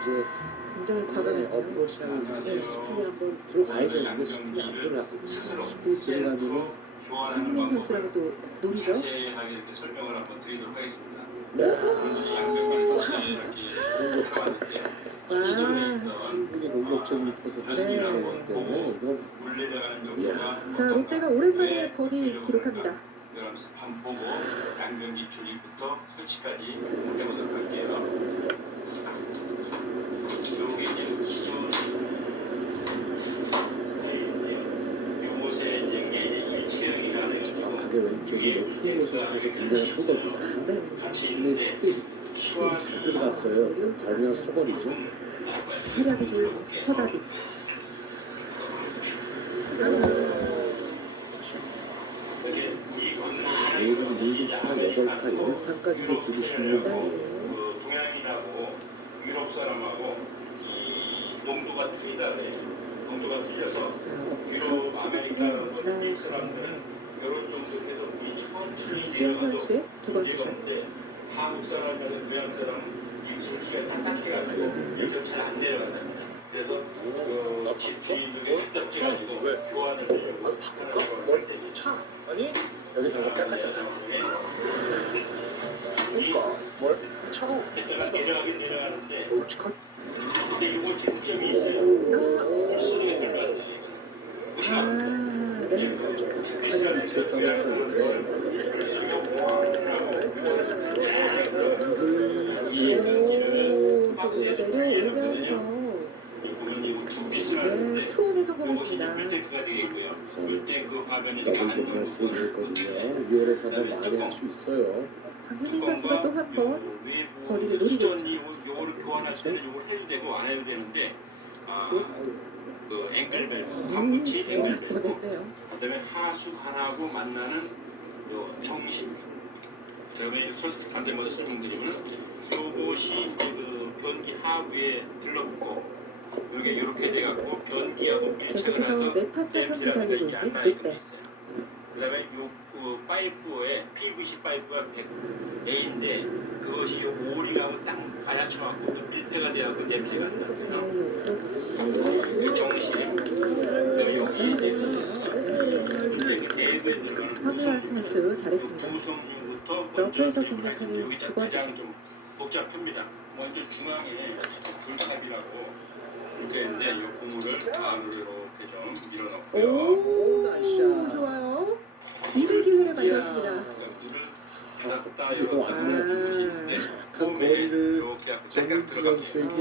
이제 굉장히 과감해요. 어프로치 하면서 스핀이 한번 들어가야 되는데 스핀이 안 들어가거든요. 스핀이 들어가면은 황희민 선수랑은 또 놀이죠. 자세하게 이렇게 설명을 한번 드리도록 하겠습니다. 네. 오늘 양변까지 같이 이렇게 들어왔는데 충분히 공격적인 포스를 있었기 때문에 이건 물내려가는 역사가 자, 롯데가 오랜만에 버디 기록합니다. 여러분 한 보고 양변기 줄이부터 설치까지 해보도록 할게요. 이게 이제 기존 요것에 이제 일체형이라는 정확하게 왼쪽이 높은 곳에서 굉장히 크거든요. 네. 근데 스피드 잘 들어갔어요. 잘 그냥 서버리죠. 활약이 좋은 허다비. 내일은 7타, 8타, 10타까지도 줄일 수 있는 거예요. 동양인하고 유럽 사람하고 이 농도가 틀리다 그래요. 농도가 틀려서 유럽, 아메리카, 이 사람들은 이런 정도에서 이 천천히 수영 선수의 두 번째 샷. 한국 사람이나 동양 사람은 이 굵기가 딱딱해가지고 이렇게 잘 안 내려간답니다. 그래서 그 집주인들이 딱딱해가지고 교환을 하려고 하는 걸 때니 차 아니 여기 저거 깎았잖아. 그러니까 뭘 차로 내려가긴 내려가는데 깜찍한 근데 이거 장점이 있어요. 소리가 별로 안 나요. 아, 네. 하얀 제 떨어졌는데 오, 조금 내려오면서 네, 투혼에 성공했습니다. 물테크가 되겠고요. 물테크 화면이 더블 세 개거든요. 6월에서 한번 많이 할 수 있어요. 황희민 선수가 또 한 번 버디를 노리고 있습니다. 요거를 교환할 때는 요걸 해도 되고 안 해도 되는데 그 앵글 밸브, 감붙이 앵글 밸브, 뻔했네요. 그다음에 하수 간하고 만나는 요 정심. 그다음에 반대말로 설명드리면 요것이 이제 그 변기 하부에 들러붙고 이게 이렇게 돼갖고 변기하고 밀착을 계속해서 해서 메타차 선수 달리고 있는 롯데. 그다음에 요그 파이프에 PVC 파이프가 100A인데 그것이 요 오링하고 딱 가야쳐갖고 또 밀폐가 돼갖고 냄새가 안 나잖아요. 네, 그렇지. 이 정식. 그다음에 여기 내부에 들어가는 황희환 선수 잘했습니다. 구성부터 러프에서 공략하는 여기 두 번째 가장 좀 복잡합니다. 먼저 중앙에 불탑이라고 이렇게 있는데 이 고무를 안으로 이렇게 좀 밀어넣고요. 오, 나이스. 좋아요. 200기회를 만들었습니다. 물을 닫았다 이거 열었다 하는 것이 있는데 그 거리를 이렇게 하고 정규 딸깍 들어가면 선수에게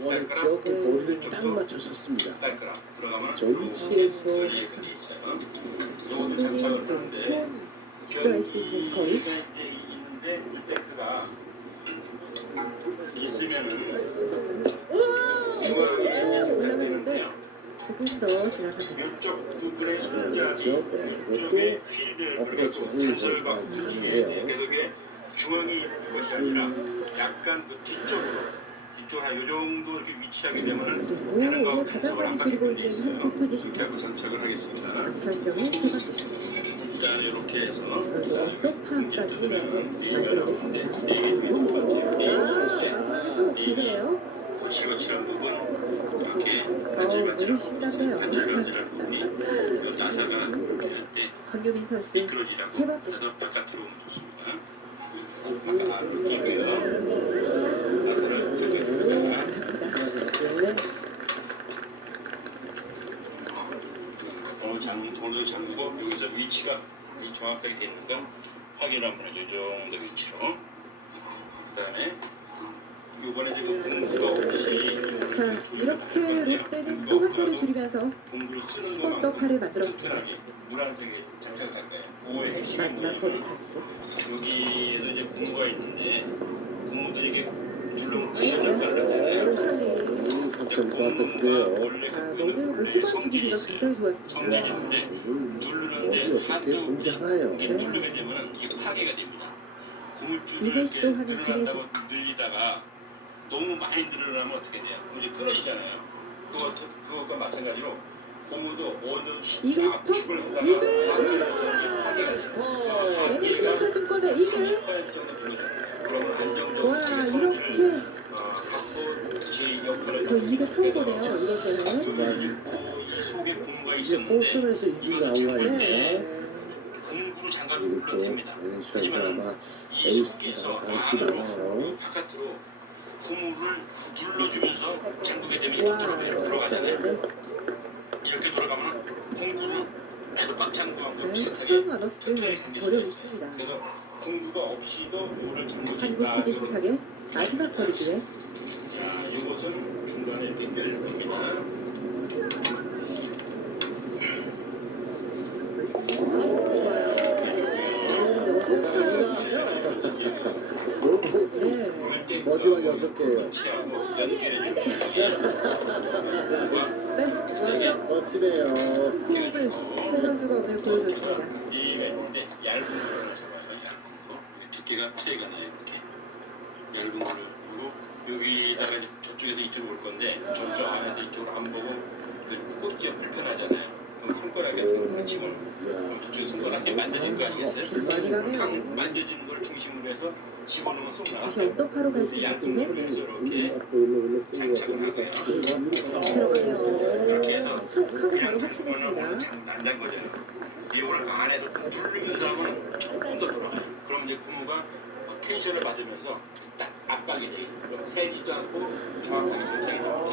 원했죠. 그 거리를 딱 맞췄었습니다. 딸깍 들어가면 저 위치에서 이렇게 돼 있어요. 요것도 충분히 장착을 또 하는데 수험 시도할 수 있는 거리. 있는데 이때크가 있으면은 중앙에 올라가는데 조금 더 지나갑니다. 이쪽 부분의 손잡이 그렇죠. 네, 이쪽에 휠을 어프로치 그리고 휠 단설과 선수가 붙이게 있는데요. 그래서 그게 중앙이 것이 아니라 약간 그 뒤쪽으로 뒤쪽 한 요 정도 이렇게 위치하게 되면은 그리고 다른 거하고 오늘 가장 단속을 안 많이 받게 줄이고 돼 있는 있어요. 한국 표지신 이렇게 하고 장착을 하겠습니다. 변경의 세 번째 샷. 일단 이렇게 해서 언더파까지 네 만들어냈습니다. 마지막에 기회예요. 거칠거칠한 부분 이렇게 물이 신난데요. 반질반질한 부분이 요 나사가 이렇게 할 때 황규민 선수 미끄러지라고 세 번째 샷. 해서 바깥으로 오면 좋습니다. 바깥으로 끼고요. 오늘 잠그고 여기서 위치가 정확하게 되는 거 확인을 한번 해요. 이 정도 위치로. 그다음에 이번에 지금 공구가 없이 자, 이렇게 롯데는 또 한 골을 줄이면서 공구를 쓰는 10번 더 칼을 만들었습니다. 무난하게 장착할 거예요. 그거의 핵심이 마지막 버디 찬스. 여기에도 이제 고무가 있는데 고무들이 이게 물론 쿠션을 깔았잖아요. 천천히. 상점 저한테 그래요. 자, 오늘 후반 분위기가 굉장히 좋았습니다. 성질인데 누르는데 어디 여섯 개 공기 하나요. 이게 누르게 되면은 이게 파괴가 됩니다. 고무줄을 이게 시도하는 늘어난다고 늘리다가 너무 많이 늘어나면 어떻게 돼요? 그럼 이제 끊어지잖아요. 그것과 마찬가지로 고무도 어느 이글 압축을 하다가 이글 파괴가 돼요. NH투자증권의 이글. 30% 정도 끊어져요. 그러면 안정적으로 와, 이렇게 갖고 저 입에 처음 보네요. 이런 데는. 이 속에 공부가 이제 있었는데 포스에서 이기 나온 거 아닙니까? 네. 공구로 잠깐 그리고 또 눌러댑니다. 베네수엘가 하지만은 아마 이 에이스가 속에서 가능성이 안으로 많아요. 바깥으로 고무를 눌러주면서 잠그게 되면 와, 들어가잖아요. 네. 이렇게 돌아가면 공구를 꽉 잠그고 네, 비슷하게 프로마너스 튼튼하게 잠길 수가 저렴 있어요. 있습니다. 그래서 공구가 없이도 이거를 잠글 수 한국 있다. 피지 식탁의 마지막 버리 기회. 자, 이것은 중간에 이렇게 껴일 겁니다. 좋아요. 너무 생각하죠? 네. 버디가 6개예요. 치하고 연기를 네. 멋지네요. 호흡을 세 선수가 오늘 보여줬습니다. 이게 얇은 거를 잡아요. 얇은 거. 두께가 차이가 나요. 이렇게 얇은 거를 보고 여기다가 이제 저쪽에서 이쪽으로 올 건데 저쪽 안에서 이쪽으로 안 보고 꽂기가 불편하잖아요. 그럼 손가락에 같은 걸 집어넣어. 그럼 저쪽에 손가락에 만져진 거 아니겠어요? 많이 가네요. 만져지는 걸 중심으로 해서 집어넣으면 쏙 다시 나가요. 언덕파로 갈 수 있기 얇은 때문에 걸로 해서 이렇게 장착을 하고요. 들어가네요. 이렇게 해서 쏙 하고 그냥 바로 확신했습니다. 안 잠거든요. 이걸 안에서 누르면서 하면 조금 더 돌아가요. 그럼 이제 고무가 텐션을 받으면서 딱 압박이 돼요. 세지도 않고 정확하게 장착이 됩니다.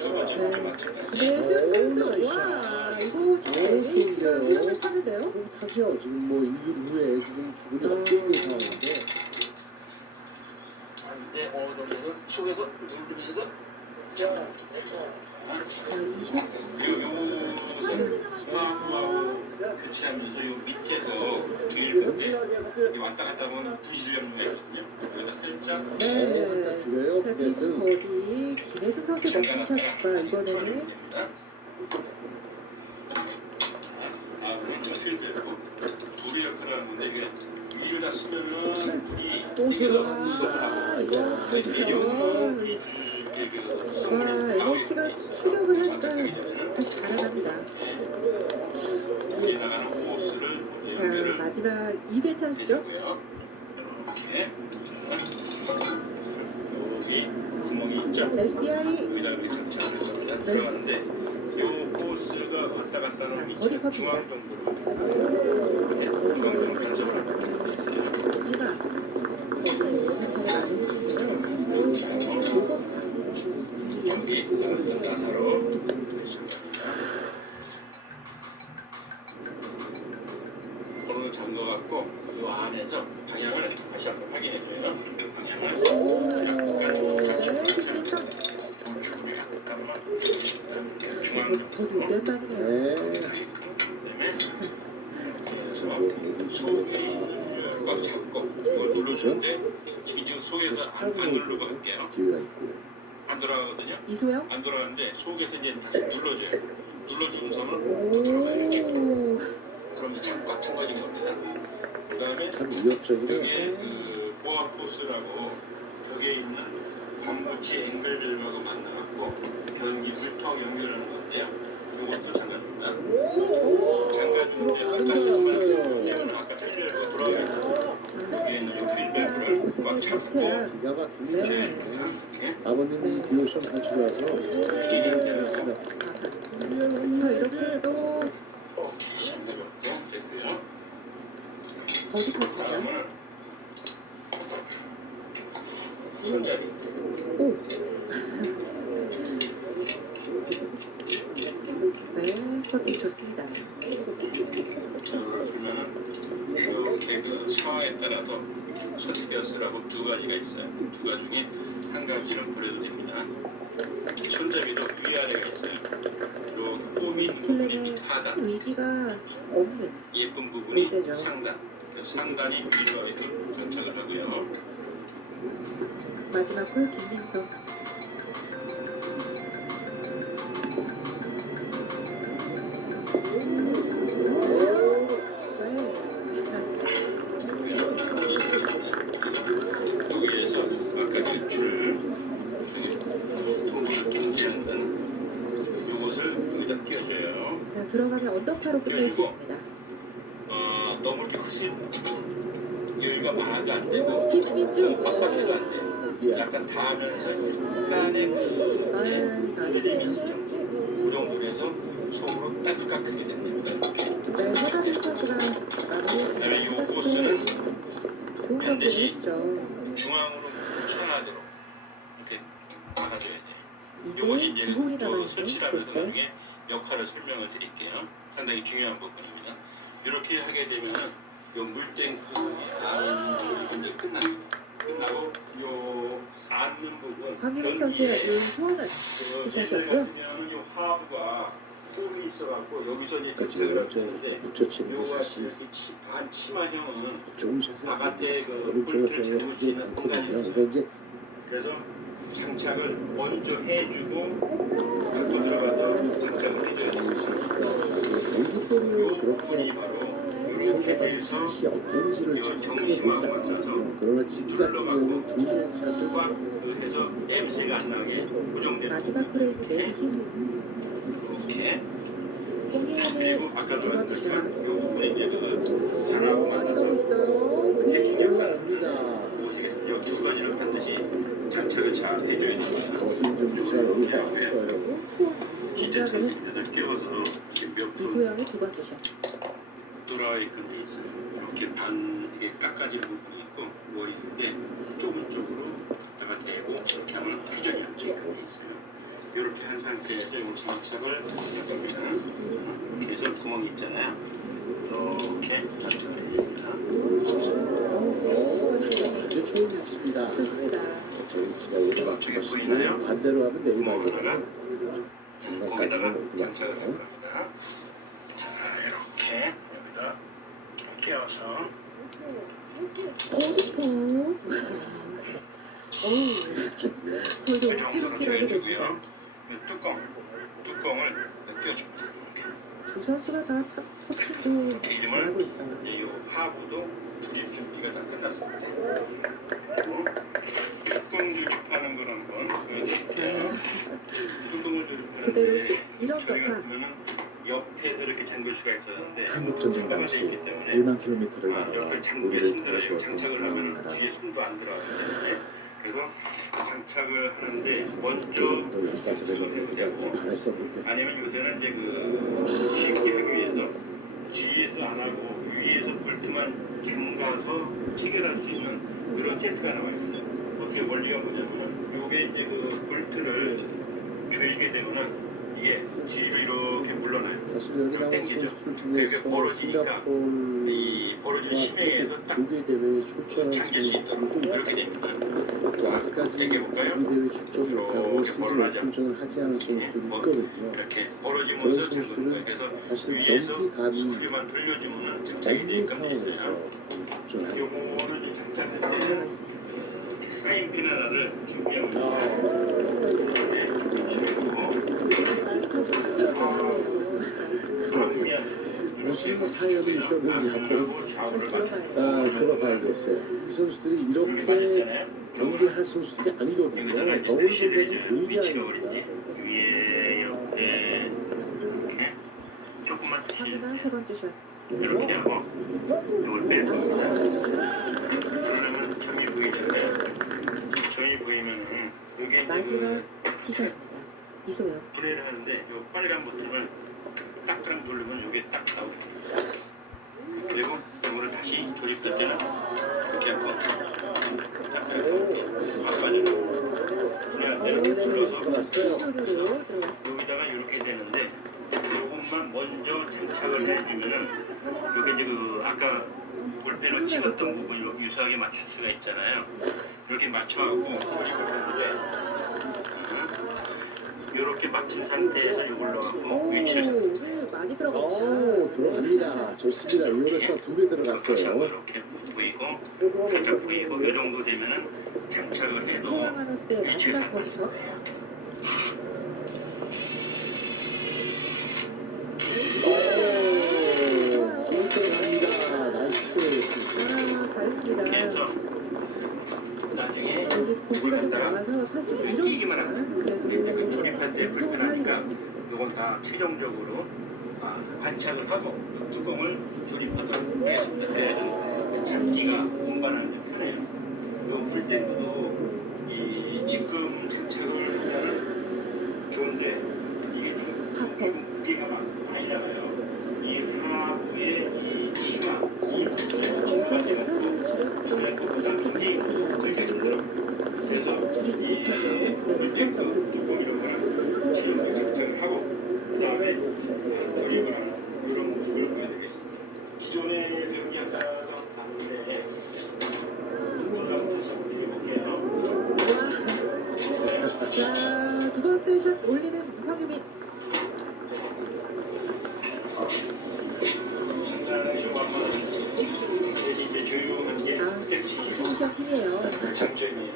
두 번째 문제 마찬가지. 네, 수영 선수. 와, 이거 H가 흐름을 타는데요? 그럼 타죠. 지금 뭐 이길 후에 지금 기분이 업되는 상황인데 근데 어느 정도는 속에서 누르면서 자, 이샷 요것은 스마트하고 교체하면서 요 밑에서 뒤를 볼때 왔다 갔다 보면 부실 염료가 있거든요. 여기다 살짝 네. 줄여요. 페피스 그것은 버디 김혜승 선수 멋진 샷과 이번에는 다음은 저 필드고 돌의 역할을 하는 건데 이게 위를 다 쓰면은 물이 또 들어간다. 아, 이거 이게 와, LH가 추격을 하니까 다시 달아납니다. 여기 나가는 호스를 자, 연결을 마지막 2회 찬스죠? 해주고요. 이렇게 여기 구멍이 있죠? SBI 여기다 이렇게 장착을 해서 그냥 들어가는데 이 호스가 왔다 갔다 하는 어디 위치가 퍼트죠? 중앙 정도로 이렇게 중앙 간섭을 하고 있어요. 마지막 버디 한타를 마무리했는데요. 요거 여기 나사로 오늘 잠궈갖고 이 안에서 방향을 다시 한번 확인해줘요. 방향을 중앙 저도 오랜만이네요. 네. 그래서 속을 꽉 잡고 이걸 눌러주는데 지금 속에서 안 누르고 할게요. 기회가 있고요. 안 돌아가거든요. 이소영? 안 돌아가는데 속에서 이제 다시 눌러줘요. 눌러주고서는 들어가요. 오, 그럼 이제 꽉 잠가진 겁니다. 그 다음에 참 위협적이네요. 여기에 그 보아 포스라고 벽에 있는 관부치 앵글들하고 만나갖고 변기 물통 연결하는 건데요. 이것도 잠가줍니다. 잠가주는데 세우는 아까 필요한 거 돌아가겠죠. 위에 있는 이 필백을 꽉 잡고 기가 막힙니다. 네. 이렇게 아버님이 디오션 하시고 와서 기가 저 이렇게 또 잠가줬고 됐고요. 버디 퍼트죠? 다음은 손잡이. 오. 네, 퍼팅 좋습니다. 그러면은 이렇게 그 상황에 따라서 손디어스라고 두 가지가 있어요. 그 두 가지 중에 한 가지는 버려도 됩니다. 손잡이도 위아래가 있어요. 요 홈이 있는 부분이 틸렌의 밑 하단, 큰 위기가 없는 예쁜 부분이 밑에죠. 상단. 그 상단이 위로 이렇게 장착을 하고요. 마지막 홀 김민석. 여기에서 아까 그줄 홈이 경제한다는 요것을 여기다 띄워줘요. 자, 들어가면 언더파로 끝낼 수 있습니다. 너무 이렇게 크신 여유가 많아도 안 되고 김민주. 빡빡해도 안 돼. 약간 닿으면서 약간의 그 밀리미터 정도. 그 정도로 해서 속으로 따뜻하게 됩니다. 네, 헤라리 선수랑 그다음에 이 마무리 호스는 좋은 경기를 반드시 했죠. 중앙으로 향하도록 이렇게 막아줘야 돼요. 이제 요거 이제 두 홀이 또 남아있는 설치하면서 롯데. 나중에 역할을 설명을 드릴게요. 상당히 중요한 부분입니다. 이렇게 하게 되면은 요 물탱크 안 쪽이 이제 끝나고 요 앉는 부분 황희민 선수의 아주 소원한 그 티샷이었고요. 같은 경우는 요 하부가 홈이 있어갖고 여기서 이제 그렇지, 정착을 오른쪽 하는데 붙여치는 요가 샷이 이렇게 반치마형은 좋은 샷을 바깥에 그 오른쪽으로 볼트를 병을 잡을 수 크게 있는 않거든요. 공간이 그러니까 이제 그래서 장착을 먼저 해주고 갖고 들어가서 장착을 해줘야 돼요. 연기거리로 요 그렇게 부분이 바로 이렇게 상대방의 해서 샷이 어떤지를 이걸 좀 크게 보지 정심하고 않거든요. 그러나 지금 같은 경우는 두 분의 샷을 꽉 그 해서 냄새가 안 나게 고정되는 마지막 홀에는 메리힘 이렇게 공기에는 그리고 아까 두 번째 말했지만 샷. 요 부분에 이제 그 잘하고 많이 만나서 가고 있어요. 그리고 올라옵니다. 보시겠습니다. 요두 가지를 반드시 장착을 잘 해줘야 됩니다. 거의 좀 잘 올라왔어요. 투어 진짜 동작을 했습니다. 잘 끼워서 몇 분 이소영의 두 번째 샷. 돌아있게 돼 있어요. 이렇게 반 이게 깎아지는 부분이 있고 머리인데 좁은 쪽으로 갖다가 대고 이렇게 하면 회전이 안 되게 돼 있어요. 이렇게 한 상태에서 이 장착을 할 겁니다. 이렇게 해서 구멍 있잖아요. 이렇게 장착을 해줍니다. 아주 좋은 위치입니다. 좋습니다. 저 위치가 오르막 저쪽에 것이고 보이나요? 반대로 하면 구멍 하나가 내리막이거든요. 거기다가 중간까지는 장착을 오르막이에요. 합니다. 자, 이렇게 여기다 끼워서 버디포. 어우, 저희도 이 정도로 옥지룩지하게 됩니다. 조여주고요. 이 뚜껑을 껴줍니다. 이렇게. 두 선수가 다 참 퍼팅도 잘하고 있어요. 이 하부도 조립 준비가 다 끝났습니다. 그리고 뚜껑 조립하는 걸 한번 보여드릴게요. 뚜껑을 조립하는데 그대로 이런 저희가 격한 보면은 옆에서 이렇게 잠글 수가 있었는데 한국 전쟁 장갑이 당시 돼 있기 때문에 1만 킬로미터를 옆에 나와 장비에 우리를 힘들어요. 도와주었던 장착을 그런 하면 나라. 뒤에 숨도 안 들어가기 때문에 그래서 장착을 하는데 먼저 또 연가석에 넣는 바랬었는데 아니면 요새는 이제 그 쉽게 하기 위해서 뒤에서 안 하고 위에서 볼트만 잠가서 체결할 수 있는 그런 제트가 나와 있어요. 어떻게 원리가 뭐냐면은 요게 이제 그 볼트를 조이게 되면은 이게 뒤로 이렇게 물러나요. 사실 여기 나온 선수들 중에서 싱가포르 이 벌어진 심해에서 딱 조개 대회에 출전한 잠길 수 있도록 선수들도 이렇게 됩니다. 또 아직까지 당겨볼까요? 조개 대회 출전 못하고 이렇게 시즌 벌어나죠. 출전을 하지 않은 선수들이 있거든요. 이렇게 그런 벌어지면서 잠그는 거예요. 선수들은 그래서 사실 위에서 경기 감이 수리만 돌려주면은 장착이 없는 되게끔 상황에서 있어요. 출전하는 요거를 이제 장착할 때 들어갈 수 있어요. 사인펜 하나를 준비하고 있어요. 아, 네, 그리고 팀이 더 좋아요. 무슨 사연이 있었는지 한번 들어봐야겠어요. 이 선수들이 이렇게 경기할 선수들이 아니거든요. 너무 선수들이 되게 아닙니다. 위에 옆에 이렇게 조금만 확인한 세 번째 샷. 이렇게 하고 이걸 빼고 그러면 점이 보이잖아요. 점이 보이면은 이게 마지막 티샷입니다. 이소영. 플레이를 하는데 요 빨간 버튼을 딱딱 누르면 이게 딱 나오게 됩니다. 그리고 이거를 다시 조립할 때는 이렇게 하고 딱 이렇게 앞바지를 그냥 때는 눌러서 들어갔어요. 소리로 들어갔습니다. 여기다가 이렇게 되는데 요것만 먼저 장착을 해주면은 여기 이제 그 아까 볼펜을 찍었던 부분을 유사하게 맞출 수가 있잖아요. 이렇게 맞춰갖고 조립을 하는데 이렇게 맞춘 상태에서 이걸 넣어갖고 위치를 오, 많이 들어갔어요. 오, 들어갑니다. 좋습니다. 이번에서 두 개 들어갔어요. 이렇게 보이고 살짝 보이고 이 정도 되면은 장착을 해도 헤라마노스의 마지막 버디퍼. 오, 들어갑니다. 나이스. 아, 잘했습니다. 이렇게 해서 나중에 여기 고기가 좀 나와서 사실 끼기만 이러니까 하면 이제 그 조립할 때 보통 불편하니까 사이즈 이건 다 최종적으로 관착을 하고 뚜껑을 조립하도록 하겠습니다. 그래도 잡기가 운반하는 데 편해요. 요 풀탱크도 이 지금 장착을 하면 좋은데 자, 두 번째 샷 올리는 황유민. 상당히 좀 이제 조용한 게 특징이고 시시한 팀이에요. 장점이에요.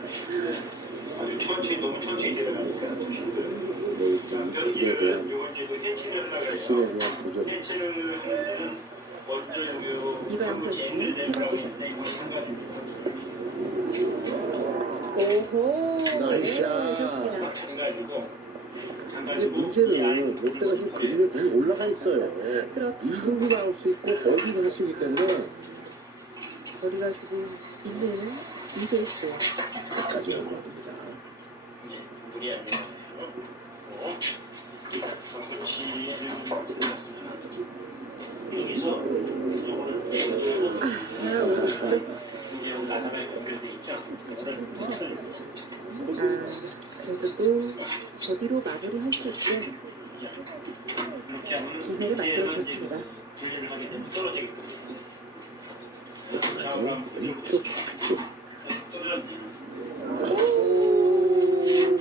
아주 천천히 너무 천천히 들어가니까 팀에 대한 요 이제 그 해치를 하려고 자신에 대한 도전. 해치를 하는 데는 먼저 요 이가영 선수의 있는 세 번째 샷. 데는 이거 상관입니다. 오호. 나이스 샷. 네, 좋습니다. 이제 문제는 롯데가 지금 그림에 공이 올라가 있어요. 그렇죠. 2군도 나올 수 있고 어디도 할 수 있기 때문에 거리가 조금 있는 이베이스도. 끝까지 올라갑니다. 네, 물이 안 내요. 여기서 요거는 그렇죠. 이제 가사에 연결돼 있죠. 그래도 또 버디로 마무리할 수 있게 이렇게 하면 기회를 만들어줬습니다. 분리를 하게 되면 떨어지게끔 돼 있어요. 자, 그럼 왼쪽 쪽. 떨어졌네요.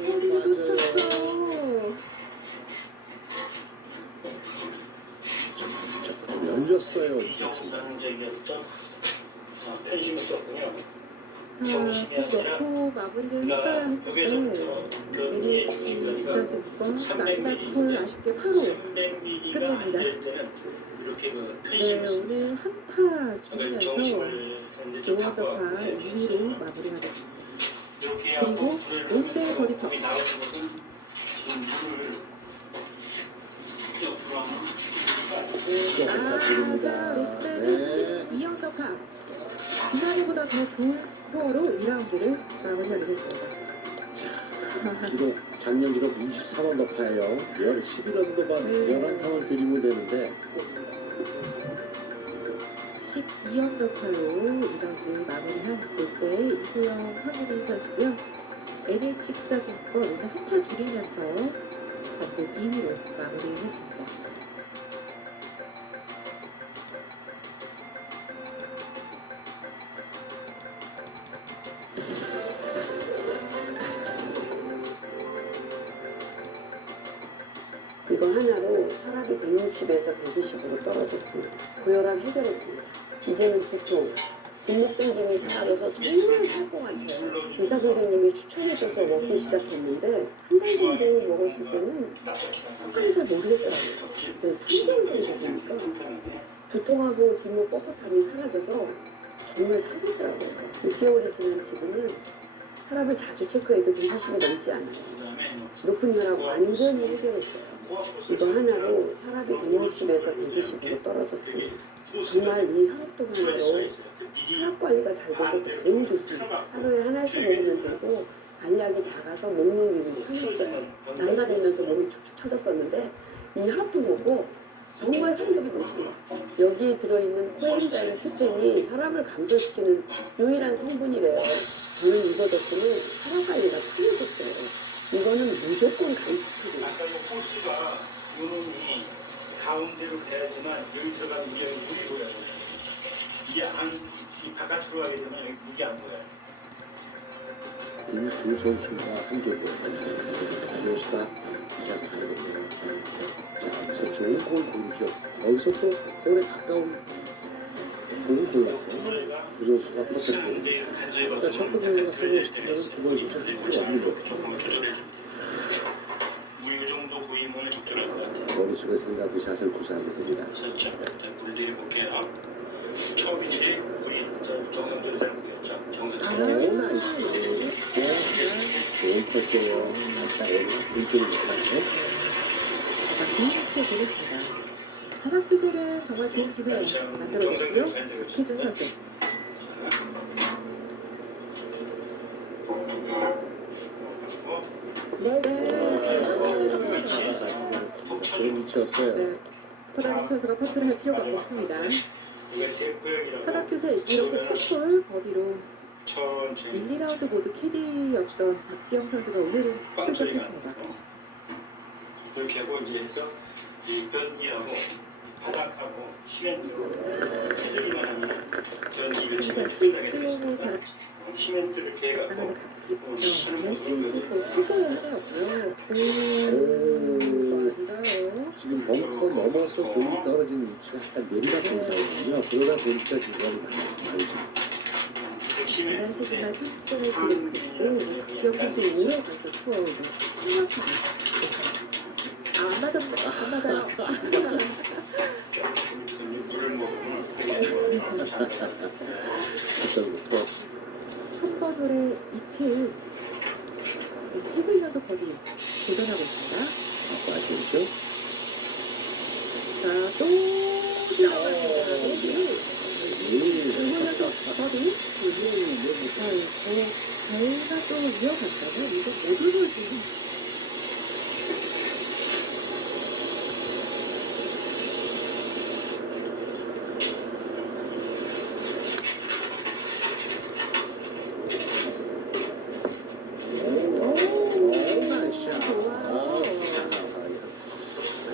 머리를 맞아요. 놓쳤어. 좀 열렸어요. 이 친구가. 정상적인 어떤 펜싱을 썼군요. 자, 넣고 마무리를 했어야 했는데 NH 주자진과 마지막 홀 아쉽게 파로. 끝냅니다. 이렇게 그 네, 펜싱을 오늘 한타 주면서 정심을 했는데 좀 노원더파 바꿔요. 2위로 마무리하겠습니다. 이렇게 그리고 하고 불을 롯데 하면 버디파. 여기 나오는 것은 지금 물을 옆으로 하면 자, 롯데는 12언더파. 지난해보다 더 좋은 스코어로 2라운드를 마무리하게 됐습니다. 기록 작년 기록 23원 더파예요. 11언더만 11타만 줄이면 되는데 12언더파로 2라운드 마무리한 롯데 이소영 황유민 선수고요. NH 투자증권 오늘 한타 줄이면서 단독 2위로 마무리했습니다. 이거 하나로 혈압이 160에서 120으로 떨어졌습니다. 고혈압 해결했습니다. 이제는 두통, 근육 땡김이 사라져서 정말 살 것 같아요. 의사 선생님이 추천해줘서 먹기 시작했는데 한 달 정도 먹었을 때는 효과를 잘 모르겠더라고요. 근데 3개월 정도 되니까 두통하고 뒷목 뻣뻣함이 사라져서 정말 살겠더라고요. 6개월이 지난 지금은 혈압을 자주 체크해도 120이 넘지 않아요. 높은 혈압 완전히 해결했어요. 이거 하나로 혈압이 160에서 120으로 떨어졌습니다. 정말 이 혈압도만으로 혈압 관리가 잘 돼서 너무 좋습니다. 하루에 하나씩 먹으면 되고 간량이 작아서 먹는 기분이 편했어요. 나이가 들면서 몸이 축축 처졌었는데 이 혈압도 먹고 정말 활력이 넘칩니다. 여기에 들어있는 코엔자임 Q10이 혈압을 감소시키는 유일한 성분이래요. 저는 이거 덕분에 혈압 관리가 편해졌어요. 이거는 무조건 간식입니다. 아까 이 호스가 요놈이 가운데로 가야지만 여기 들어가는 물량이 여기 보여요. 이 바깥으로 가게 되면 여기 물이 안 보여요. 이 두 선수가 한조대 아리오스가 시작을 하게 됩니다. 자, 그래서 좋은 골 공격. 여기서 또 골에 가까운 공을 골랐어요. 두 선수가 퍼펙트. 그러니까 첫 번째가 세고 싶으면 두 번째 필요 없는 거죠. 조금 조절해줘. 이 정도 보이면 적절할 것 같아요. 머릿속에 생각이 샷을 구사하게 됩니다. 그렇죠. 자, 물 내려볼게요. 처음이지 우리 정영돈 잘구였죠. 정선 나이스. 좋은 패스예요. 자, 왼쪽으로 가죠. 김희치의 골입니다. 하나피셀은 정말 좋은 기회 만들어줬고요. 박희준 선수. 좋은 위치였어요. 네, 허다민 선수가 퍼트를 할 필요가 없습니다. 하나큐셀 이렇게 첫홀 버디로 1, 2라운드 모두 캐디였던 박지영 선수가 오늘은 출격했습니다. 그렇게 하고 이제 해서 이 변기하고 바닥하고 시멘트로 해드리만 하면 전기를 인사 끝나게 7등에 되겠습니다. 시멘트를 개가 잘하는 박지영 선수는 CG 초보의 하나였고요. 많이 가요. 지금 벙커 넘어서 공이 떨어진 위치가 약간 내리막길 상황이거든요. 그러다 보니까 중간이 많습니다. 지난 시즌만 3승을 기록했고 박지영 선수 5회 벌써 투어를 10년 차가 됐습니다. 안 맞았네. 안 맞아요. 물을 먹으면 그때부터 3번 홀에 이채은 지금 3분 연속 버디 도전하고 있습니다. 아시겠죠? 자, 또 들어갑니다. 버디. 2분 연속 버디. 배가 또 이어갔다면 이거 모든 홀들이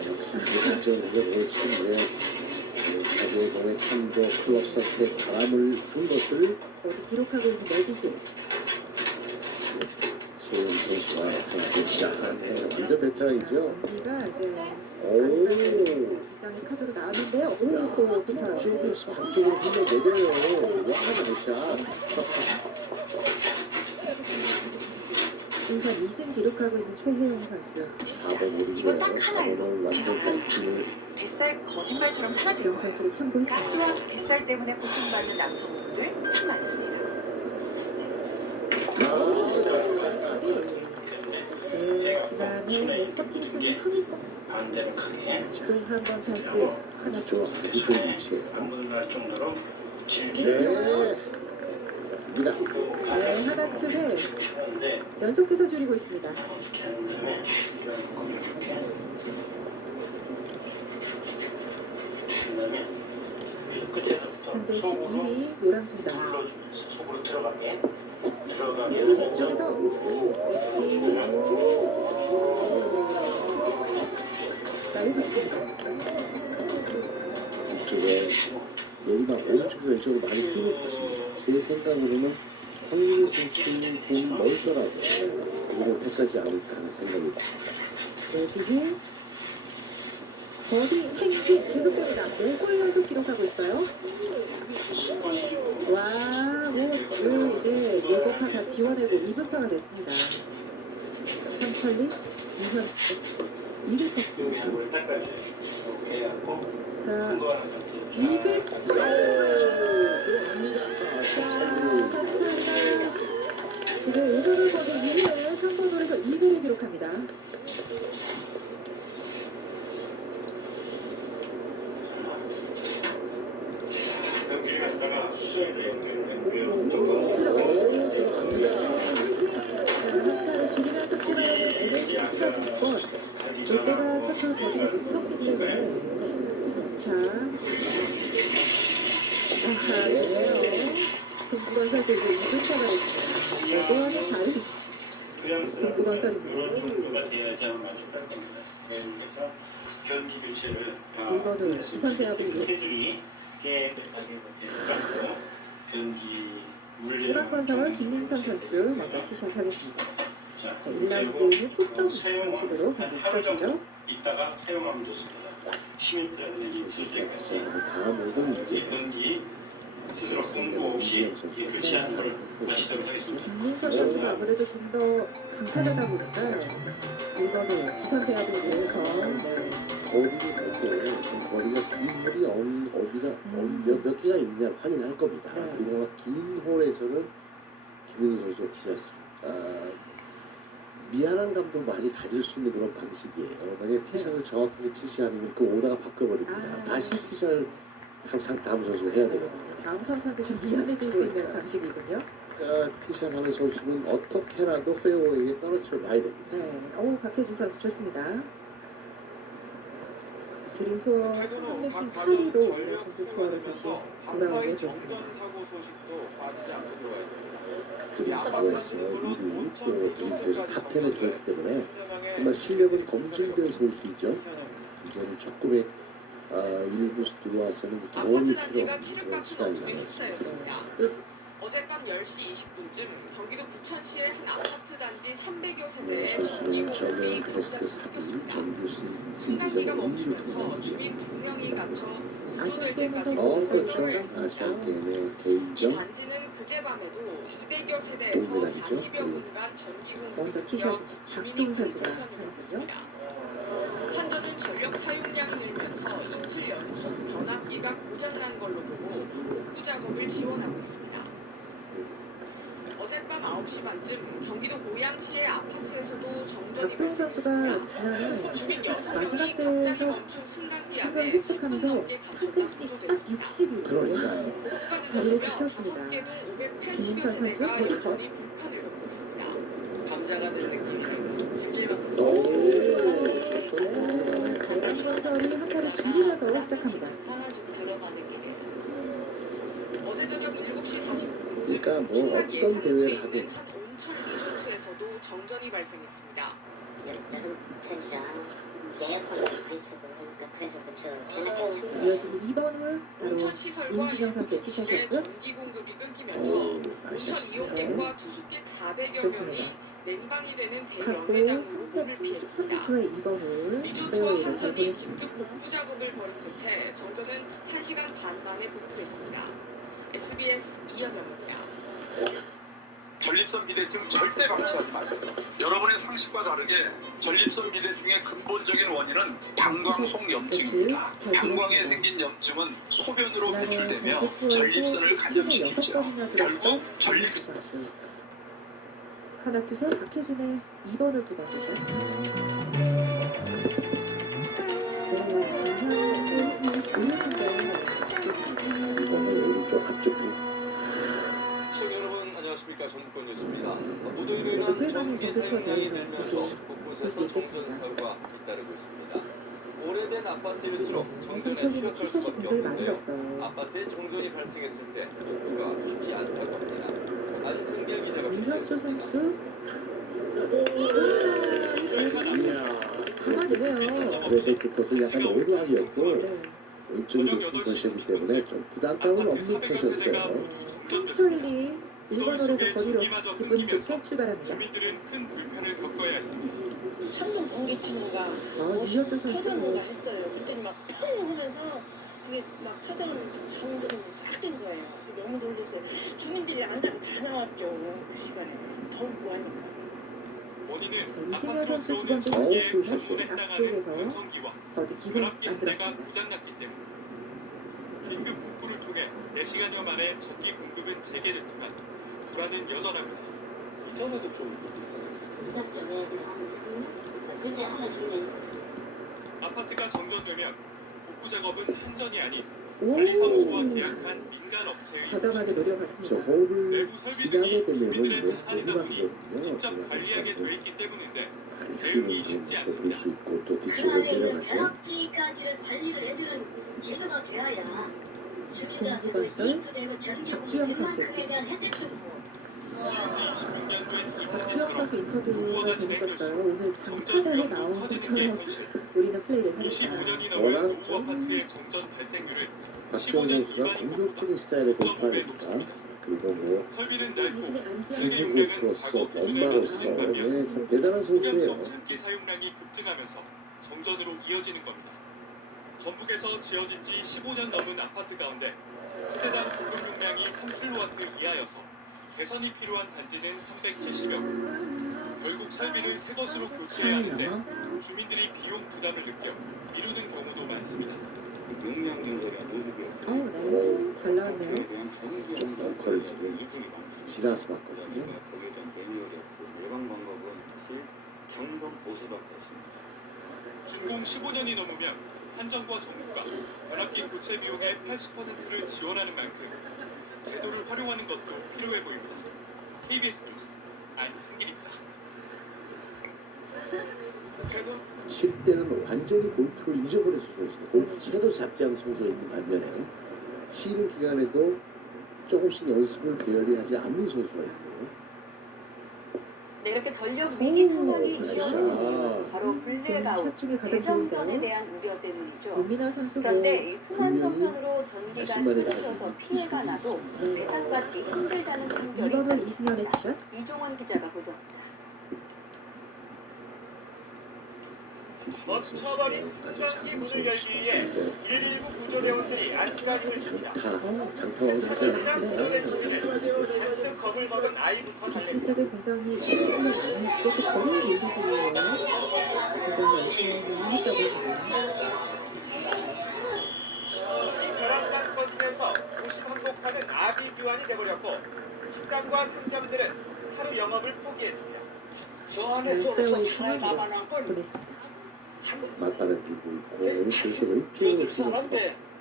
역시 이정도의 친구의 자기의 공의 탐도 클럽 선택 바람을 푼 것을 어디 기록하고 있는 메디힐. 소영 선수가 나타나기 시작하네. 완전 베테랑이죠. 우리가 이제 오, 이장의 카드로 나왔는데요. 오, 붙어요. 한쪽에서 한쪽으로 흘러내려요. 와, 나이샷. 우선 2승 기록하고 있는 최혜영 선수. 진짜 4번홀인데요. 이거 딱 하나예요. 4번홀 완전 땡킹을 뱃살 거짓말처럼 사라질 지영 거예요. 선수를 참고했습니다. 가시와 뱃살 때문에 고통받는 남성분들 참 많습니다. 네, 지난해 퍼팅 순위 상위권 반대로 크게 지금 한번 찬스 하나 좋아. 줘. 아주 좋은 위치예요. 안 묻어날 정도로 질긴 네. 입니다. 네, 하나 큐를 네. 연속해서 줄이고 있습니다. 이렇게 한 다음에 이렇게 그다음에 끝에서부터 현재 속으로 12위 노란풍다. 눌러주면서 속으로 들어가게 이쪽에서 엑스티 날리고 있습니다. 이쪽에 내리막 오른쪽 왼쪽으로 많이 뛰고 있습니다. 제 생각으로는 황민희 선수는 좀 멀더라도 이런 패까지 아웃 하는 생각입니다. 메디힐 버디 행기 계속됩니다. 5골 연속 기록하고 있어요. 와, 이제 1번파 다 지워내고 2번파가 됐습니다. 삼천리, 이현, 2를 여기 한번 닦아줘요. 이렇게 하고 자, 공부하는 상태. 이글 들어갑니다. 자, 삼천리가 지금 1번을 거둔 2위를 3번 홀에서 2위를 기록합니다. 여기를 갖다가 수저에다 연결을 했고요. 한타를 줄이면서 출발하는 NH 투자증권 롯데가 첫 홀 버디를 놓쳤기 때문에 자 아하 그래요 동부건설도 이제 2분차가 됐습니다. 여전히 다른 동부건설입니다. 이런 정도가 돼야지 아마 맛있을 겁니다. 그래서 변기 교체를 다 이거는 이선제압을 위해 테두리 깨끗하게 이렇게 닦고 변기 물리는 일반건설 김민선 선수 먼저 티샷 하겠습니다. 자, 1라운드는 포스터 사용 방식으로 한 경기 하루 정도 치러지죠. 있다가 사용하면 좋습니다. 시멘트라든지 수제까지 다음 홀은 이 이제 변기 스스로 공부 없이 이 교체하는 걸 마치도록 하겠습니다. 김민선 선수가 아무래도 좀 더 장타자다 보니까 이거는 기선제압을 위해서 네. 거리를 보고 좀 거리가 긴 홀이 어디가 몇 개가 있냐 확인할 겁니다. 네. 그리고 긴 홀에서는 김민우 선수가 티샷을 미안한 감도 많이 가질 수 있는 그런 방식이에요. 만약에 티샷을 정확하게 치지 않으면 그 오다가 바꿔버립니다. 다시 티샷을 항상 다음 선수가 해야 되거든요. 다음 선수한테 좀 미안해질 수 있는 방식이군요. 티샷 하는 선수는 어떻게라도 페어웨이에 떨어뜨려 놔야 됩니다. 네, 박혜준 선수 좋습니다. 드림 투어 상금 랭킹 8위로 전국 투어를 다시 돌아오게 됐습니다. 드림 투어에서 1위 또 드림 투어에서 탑10에 들었기 때문에 정말 실력은 검증된 선수이죠. 이제는 조금의 일부 들어와서는 경험이 필요한 그런 시간이 남았습니다. 어젯밤 10시 20분쯤 경기도 부천시의 한 아파트 단지 300여 세대에 선수는 전기 저번 공급이 테스트 갑자기 3위 끊겼습니다. 정규 승강기가 시즌 2위로 멈추면서 돌아왔죠. 주민 2명이 갇혀 아시안 구조될 때까지 게임에서 그렇죠. 몰려야 아시안 했습니다. 게임의 이 개인전 단지는 그제밤에도 200여 세대에서 동메달이죠. 40여 분간 전기 공급이 먼저 끊겨 티셔츠 주민이 박동 큰 선수가 고통을 하는군요. 겪었습니다. 한전은 전력 사용량이 늘면서 이틀 연속 변압기가 고장난 걸로 보고 복구 작업을 지원하고 있습니다. 어젯밤 9시 반쯤 경기도 고양시의 아파트에서도 정전이 박동 선수가 발생했습니다. 지난해 주민 마지막 6명이 대회에서 갑자기 멈춘 승강기 승강을 안에 10분 획득하면서 넘게 갇혔다 승패식이 딱 구조됐습니다. 60일 그러니까요. 복구가 자리를 늦어지며 지켰습니다. 5개 동 580여 김민선 선수 세대가 골. 여전히 불편을 겪고 있습니다. 잠자가 될 느낌이라도 찜질방에서 전반시설이 한타를 줄이면서 시작합니다. 사가지고 들어가는 길에 어제 저녁 7시 45분쯤 그러니까 뭐 충남 어떤 예산군에 대회를 있는 하든 한 온천 리조트에서도 정전이 발생했습니다. 이어지는 2번 홀 바로 온천 시설과 임진영 선수의 일부 도시의 티셔츠. 전기 공급이 끊기면서 날씨 온천 이용객과 투숙객 400여 좋습니다. 명이 냉방이 되는 갖고 대연회장으로 물을 피했습니다. 333m의 2번 홀 리조트와 페어웨이를 잘 한전이 보냈습니다. 긴급 복구 작업을 벌인 끝에 정전은 1시간 반 만에 복구됐습니다. SBS 이현영입니다. 전립선 비대증 절대 방치하지 마세요. 여러분의 상식과 다르게 전립선 비대증의 근본적인 원인은 방광속 염증입니다. 방광에 생긴 염증은 소변으로 배출되며 전립선을 감염시키죠. 결국 전립 하나큐세 박혜진의 2번을 두 번째 샷. 이번에 오른쪽 앞쪽 시청자 여러분 안녕하십니까. 정부권 뉴스입니다. 무더위로 그래도 인한 회관이 전기 전기차 사용량이 대해서 늘면서 볼수 곳곳에서 있겠습니다. 정전 사고가 잇따르고 있습니다. 오래된 아파트일수록 정전에 삼촌이 취약할 티셔츠 수밖에 굉장히 많이 없는데요. 샀어요. 아파트에 정전이 발생했을 때 복구가 쉽지 않다고 합니다. 안승길 기자가 윤현주 취재했습니다. 선수 가만히네요. 그래서 그 것은 약간 오르막이었고 네. 왼쪽이 높은 것이기 때문에 좀 부담감은 없는 것이었어요. 성철리 1번 홀에서 거리로 기분 좋게 출발합니다. 주민들은 큰 불편을 겪어야 했습니다. 창문 공기 친구가 윤현주 선수 터져나온다 했어요. 그때 막 펑 하면서 그게 막 터져나오면서 정들이 싹된 거예요. 너무 놀랐어요. 주민들이 안자고 다 나왔죠. 그 시간에 덥고 하니까. 원인은 이승현 아파트로 선수 두 들어오는 번째 전기의 샷이에요. 공급에 해당하는 앞쪽에서 변성기와 어디 기분 변압기 한 대가 만들었습니다. 고장났기 때문 긴급 복구를 통해 4시간여 만에 전기 공급은 재개됐지만 불안은 여전합니다. 이전에도 좀 비슷하게 있었죠. 네, 그때 하나 중에 있었어요. 아파트가 정전되면 복구 작업은 한전이 아닌 오, 관리사무소와 계약한 민간 업체의 과감하게 저 노려봤습니다. 홀을 내부 설비 지나게 등이 되면은 주민들의 이제 자산이다 보니 오르막이거든요. 직접 관리하게 돼 있기 때문인데 휘는 대응이 쉽지 그런 않습니다. 볼수 있고 또 그 뒤쪽으로 안에 있는 내려가죠. 변압기까지를 관리를 해주는 제도가 되어야 주민들한테도 동기건설 이익도 되고 전기 박주영 공급에 선수였죠. 대한 혜택도 주고. 시행지 26년도엔 박주영 선수 인터뷰가 재밌었어요. 오늘 정전 장판에 위험도 나온 커지는 게 것처럼 현실. 우리는 플레이를 하겠다. 25년이 워낙 넘은 노후 아파트의 정전 발생률은 박주영 15년 선수가 미만인 공격적인 스타일의 것보다 9.5배 골파니까 높습니다. 그리고 뭐 설비는 넓고 안지 설계 중국 용량은 프로서 과거 기준에 엄마로서 맞추는 반면 네, 참 대단한 선수예요. 흑염소 참기 사용량이 급증하면서 정전으로 이어지는 겁니다. 전북에서 지어진 지 15년 넘은 아파트 가운데 세대당 공급 용량이 3kW 이하여서 개선이 필요한 단지는 370여 구. 결국 설비를 새 것으로 교체해야 하는데 주민들이 비용 부담을 느껴 미루는 경우도 많습니다. 네. 잘 나왔네요. 좀 벙커를 지금 지나서 봤거든요. 준공 15년이 넘으면 한전과 정부가 변압기 교체 비용의 80%를 지원하는 만큼 제도를 활용하는 것도 필요해 보입니다. KBS 뉴스 안승길입니다. 쉴 때는 완전히 골프를 잊어버려서 선수도 골프 채도 잡지 않은 선수가 있는 반면에 쉬는 기간에도 조금씩 연습을 게을리 하지 않는 선수가 있고 네, 이렇게 전력 위기 상황이 오, 이어지는 이유 바로 지금 블랙아웃, 샷 중에 가장 대정전에 좋은데요. 대한 우려 때문이죠. 노미나 선수도 그런데 이 순환정전으로 분명히 전기가 자신만의 끊어져서 가슴이 피해가 나도 있습니다. 배상받기 힘들다는 판결이 2번홀 이승현의 티샷. 이종원 기자가 보도합니다. 멈춰버린 승강기 문을 열기 위해 119 구조대원들이 안간힘을 씁니다. 장타왕 차를 하지 지난 않습니까? 구조대 시민은 잔뜩 겁을 먹은 아이부터 달래고 기시작을 굉장히 실수를 많이 했고 그 거리를 밀리기 위해 굉장히 열심히 했다고 합니다. 신호등이 벼랑간 꺼지면서 도시 항복하는 아비규환이 돼버렸고 식당과 상점들은 하루 영업을 포기했습니다. 저 페어웨이 중앙으로 보냈습니다. 맞바람 불고 있고 오른쪽에서 왼쪽으로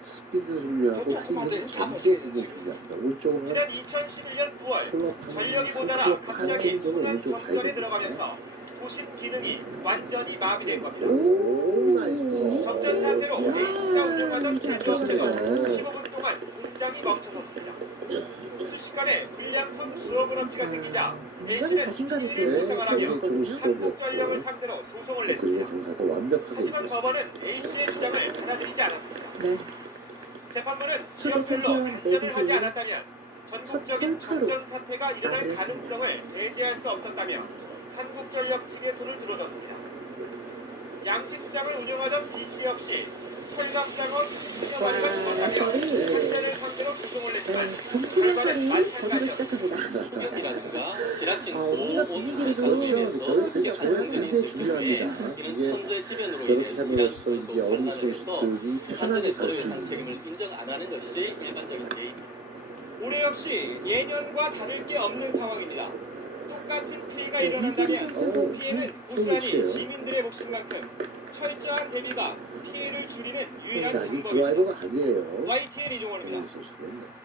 스피드 준비하고 핀들이 전부 준비합니다. 오른쪽으로 지난 2011년 9월 콜라판 전력이 모자라 갑자기 순환 정전에 들어가면서 도심 기능이 완전히 마비된 겁니다. 오 나이스 정전 사태로 A씨가 운영하던 제조업체가 15분 동안 공장이 멈춰섰습니다. 순식간에 불량품 수억 원어치가 생기자 굉장히 A씨는 자신감 있게 피해를 보상하라며 했거든요. 한국전력을 상대로 소송을 그리고 냈습니다. 장사도 완벽하게 하지만 있었습니다. 법원은 A씨의 주장을 받아들이지 않았습니다. 네, 재판부는 초대 지역별로 챔피언 판정을 하지 레드힐 않았다면 전국적인 첫 정전 사태가 일어날 마무리했습니다. 가능성을 배제할 수 없었다며 한국전력 측의 손을 들어줬습니다. 양식장을 운영하던 B씨 역시 철갑장어 3천여 마리가 죽었다며 현재를 상대로 소송을 냈지만 동푸른 살이 거두를 시작합니다. 폭염이라든가 지나친 우리가 분위기를 저렇게 저는 굉장히 중요합니다. 이게 저렇게 함으로써 이제 어린 선수들이 편하게 갈 수 있는 책임을 인정 안 하는 것이 일반적인 개인. 올해 역시 예년과 다를 게 없는 상황입니다. 똑같은 피해가 일어난다면 선수도 피해는 고스란히 시민들의 몫인만큼 철저한 대비가 피해를 줄이는 유일한 자, 이 방법입니다. 드라이버가 아니에요. YTN 이종원입니다. 이 선수는.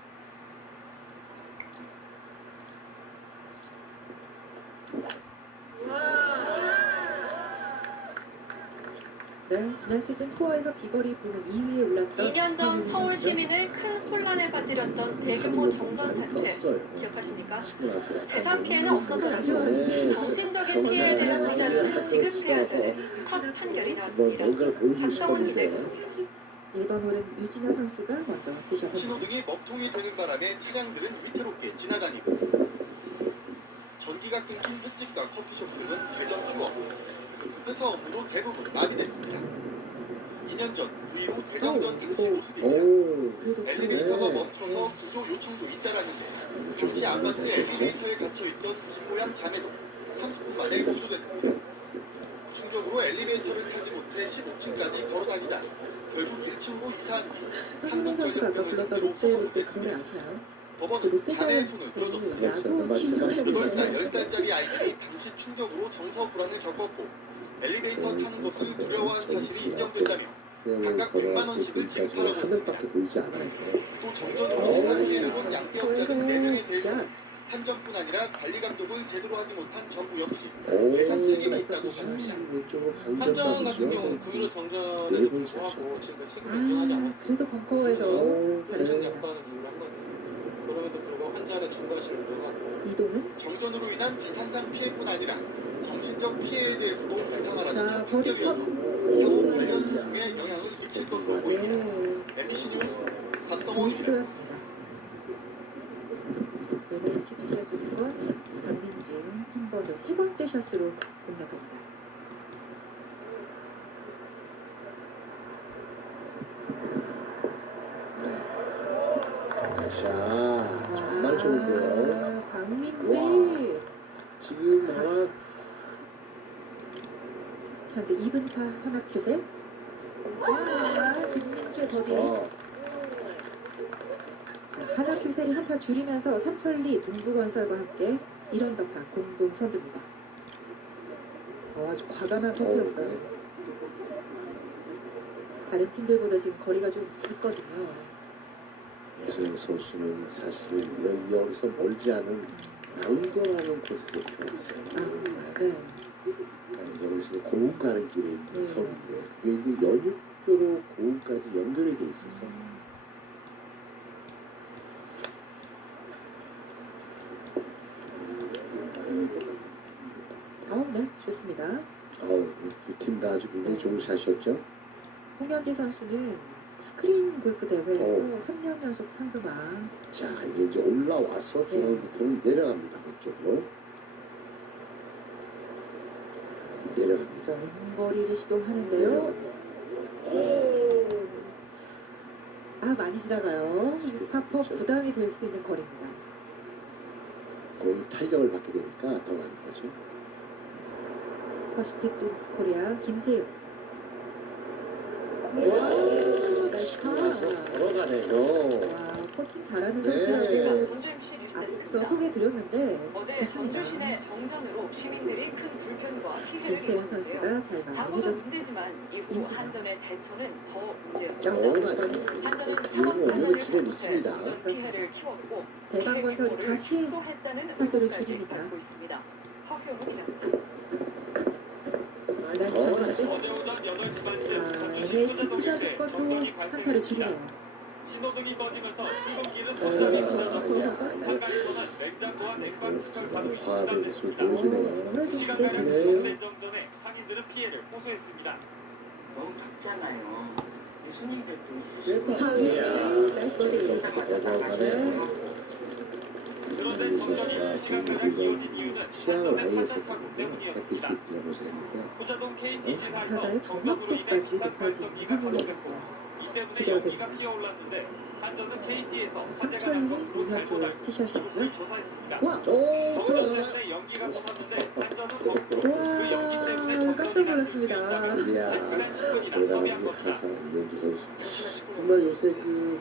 네, 지난 시즌 투어에서 비거리 부문 2위에 올랐던 2년 전 한유미 서울 선수죠. 시민을 큰 혼란에 빠뜨렸던 대규모 정전 사태 떴어요. 기억하십니까? 치고 나서 재산 피해는 네, 없었더라도 정신적인 피해에 대한 보상은 지급해야 될 첫 판결이 뭐 나왔습니다. 뭔가를 보여주고 박성훈 싶었는데 기자입니다. 1번 홀은 유진아 선수가 먼저 티샷합니다. 신호등이 먹통이 되는 바람에 차량들은 위태롭게 지나다니고 전기가 끊긴 횟집과 커피숍들은 대전 휴업, 회사 업무도 대부분 마비됐습니다. 2년 전 V5 대정전 당시 모습입니다. 오, 엘리베이터가 멈춰서 구조 요청도 잇따랐는데 당시 아파트 엘리베이터에 갇혀있던 김모양 자매도 30분 만에 구조됐습니다. 충격으로 엘리베이터를 타지 못해 15층까지 걸어다니다 결국 1층으로 이사한 뒤 황민 선수가 아까 불렀던 롯데 그 노래 아시나요? 그 법원은 롯데자이언츠 자매의 손을 들어줬습니다. 야구 팀 8살, 선수입니다. 10살짜리 아이들이 당시 충격으로 정서 불안을 겪었고 엘리베이터 타는 것을 두려워한 사실이 인정된다며 각각 100만 원씩을 지급하라고 했습니다. 하늘밖에 보이지 않아요. 또 정전으로 사고를 본 양떼업자는 4명에 대해서 샷. 한정뿐 아니라 관리 감독을 제대로 하지 못한 정부 역시 오, 회사 책임이 있다고 밝힙니다. 왼쪽으로 한정 같은 강전당이죠. 경우는 구유로 정전에도 네 번 불구하고 지금까지 책임을 인정하지 아, 않았습니다. 그래도 벙커에서 무슨 잘했습니다. 약관을 이유로 한 거죠. 그럼에도 불구하고 환자를 중과실을 인정하고 이동은 정전으로 인한 재산상 피해뿐 아니라 정신적 피해에 대해서도 자, 배상하라는 버디 컷. 충격이었고 향후 관련 소송에 영향을 미칠 것으로 보입니다. 네, MBC 뉴스 좋은 박성호입니다. 시도였습니다. LH 두자조건 박민지 3번으로 세 번째 샷으로 끝나갑니다. 자, 정말 좋은데요. 아, 박민지 와. 지금 아마 현재 2분파 헌합큐셀. 와, 김민주의 버디. 하나큐셀이 한타 줄이면서 삼천리 동부건설과 함께 1언더파 공동 선두입니다. 아주 과감한 퍼트였어요. 다른 팀들보다 지금 거리가 좀 있거든요. 이소영 선수는 사실 여기서 멀지 않은 나운더라는 곳에서 태어났어요. 네. 그러니까 여기서 고흥 가는 길에 있는 네. 섬인데 그게 이제 연육교로 고흥까지 연결이 돼 있어서 있습니다. 두 팀 다 아주 굉장히 좋은 샷이었죠. 홍현지 선수는 스크린 골프 대회에서 3년 연속 상금왕. 자, 이게 이제 올라와서 중앙부터는 내려갑니다. 그쪽으로. 내려갑니다. 먼 거리를 시도하는데요. 내려갑니다. 많이 지나가요. 파퍼 부담이 될 수 있는 거리입니다. 공이 탄력을 받게 되니까 더 가는 거죠. 퍼시픽 동스 코리아 김세윤. 나이스 파. 걸어가네요. 퍼팅 잘하는 네. 선수라고 전주 MC 뉴스 앞서 데스크입니다. 소개해드렸는데 어제 좋습니다. 전주 시내 정전으로 시민들이 큰 불편과 피해를 김세윤 입었는데요. 선수가 잘 사고도 마무리해줬습니다. 문제지만 이후 인정. 한전의 대처는 더 오, 문제였습니다. 한전은 상황 오늘 판단을 집에 잘못해 있습니다. 정전 피해를 키웠고 대방건설이 피해 다시 규모를 축소했다는 타수를 의혹까지 줄입니다. 받고 있습니다. 허경호 기자입니다. 난처까지 어제 오전 8시 반쯤 전주시 NH 투자 호자동에 조건도 정전이 한타를 발생했습니다. 줄이네요. 신호등이 떠지면서 출근길은 완전히 늦어졌고 상가에서는 냉장고와 냉방시설 가동이 화합의 모습을 중단됐습니다. 보여주네요. 2시간가량 지속된 정전에 상인들은 피해를 호소했습니다. 너무 덥잖아요. 손님들도 있으시고 나이스 버디. 그런데 정전이 2시간가량 이어진 이유는 치아를 한전의 아예 판단 착오 때문이었습니다. 햇빛이 들어오세요. 호자동 KT 지사에서 타자의 정전으로 인해 정확도까지 비상 높아진 발전기가 확률이 작동됐고 이 때문에 기대가 연기가 피어올랐는데 한전은 KT에서 화재가 난 삼천리 것으로 잘못 문화조 알고 티셔츠였고요. 이것을 조사했습니다. 와! 정전 때문에 연기가 솟았는데 한전은 거꾸로 그 연기 때문에 깜짝 정전이 났을 수 놀랐습니다. 있다며 이야, 1시간 10분이나 협의한 대단합니다. 겁니다. 윤주 선수. 정말 요새 그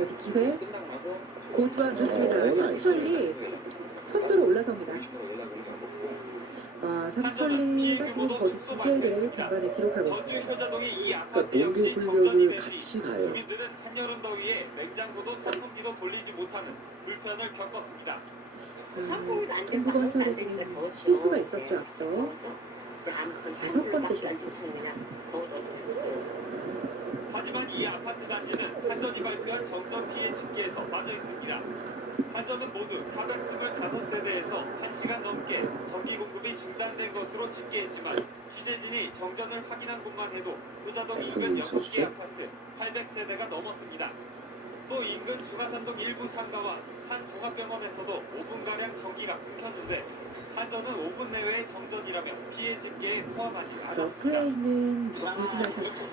어디 기회? 끝나고 나서 고지만 좋습니다. 나이스. 삼천리 선두로 올라섭니다. 한전은 삼천리가 지금 피해규모도 거의 축소 2개를 받고 있습니다. 전반에 기록하고 전주 있습니다. 효자동의 이 그러니까 아파트 역시 정전이 동계훈련을 된 뒤 같이 가요. 주민들은 한여름 더위에 냉장고도 선풍기도 돌리지 못하는 불편을 겪었습니다. 한국건설에 지금 실수가 있었죠, 앞서. 다섯 번째 실수했습니다. 하지만 이 아파트 단지는 한전이 발표한 정전 피해 집계에서 빠져 있습니다. 한전은 모두 425세대에서 1시간 넘게 전기 공급이 중단된 것으로 집계했지만 취재진이 정전을 확인한 곳만 해도 효자동 인근 6개 아파트 800세대가 넘었습니다. 또 인근 중화산동 일부 상가와 한 종합병원에서도 5분가량 전기가 끊겼는데 한전은 5분 내외의 정전이라며 피해 집계에 포함하지 러프에 않았습니다. 있는 유진아 선수.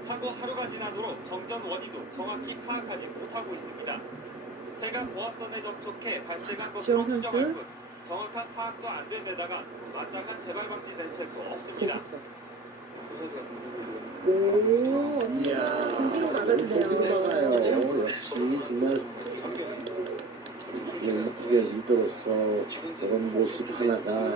사고 하루가 지나도록 정전 원인도 정확히 파악하지 못하고 있습니다. 새가 고압선에 접촉해 발생한 것으로 박지원 추정할 선수. 뿐 정확한 파악도 안 된 데다가 마땅한 재발 방지 대책도 없습니다. 오, 언니가 공기로 막아주네요. 막아요. 역시 정말 이 팀의 리더로서 저런 모습 하나가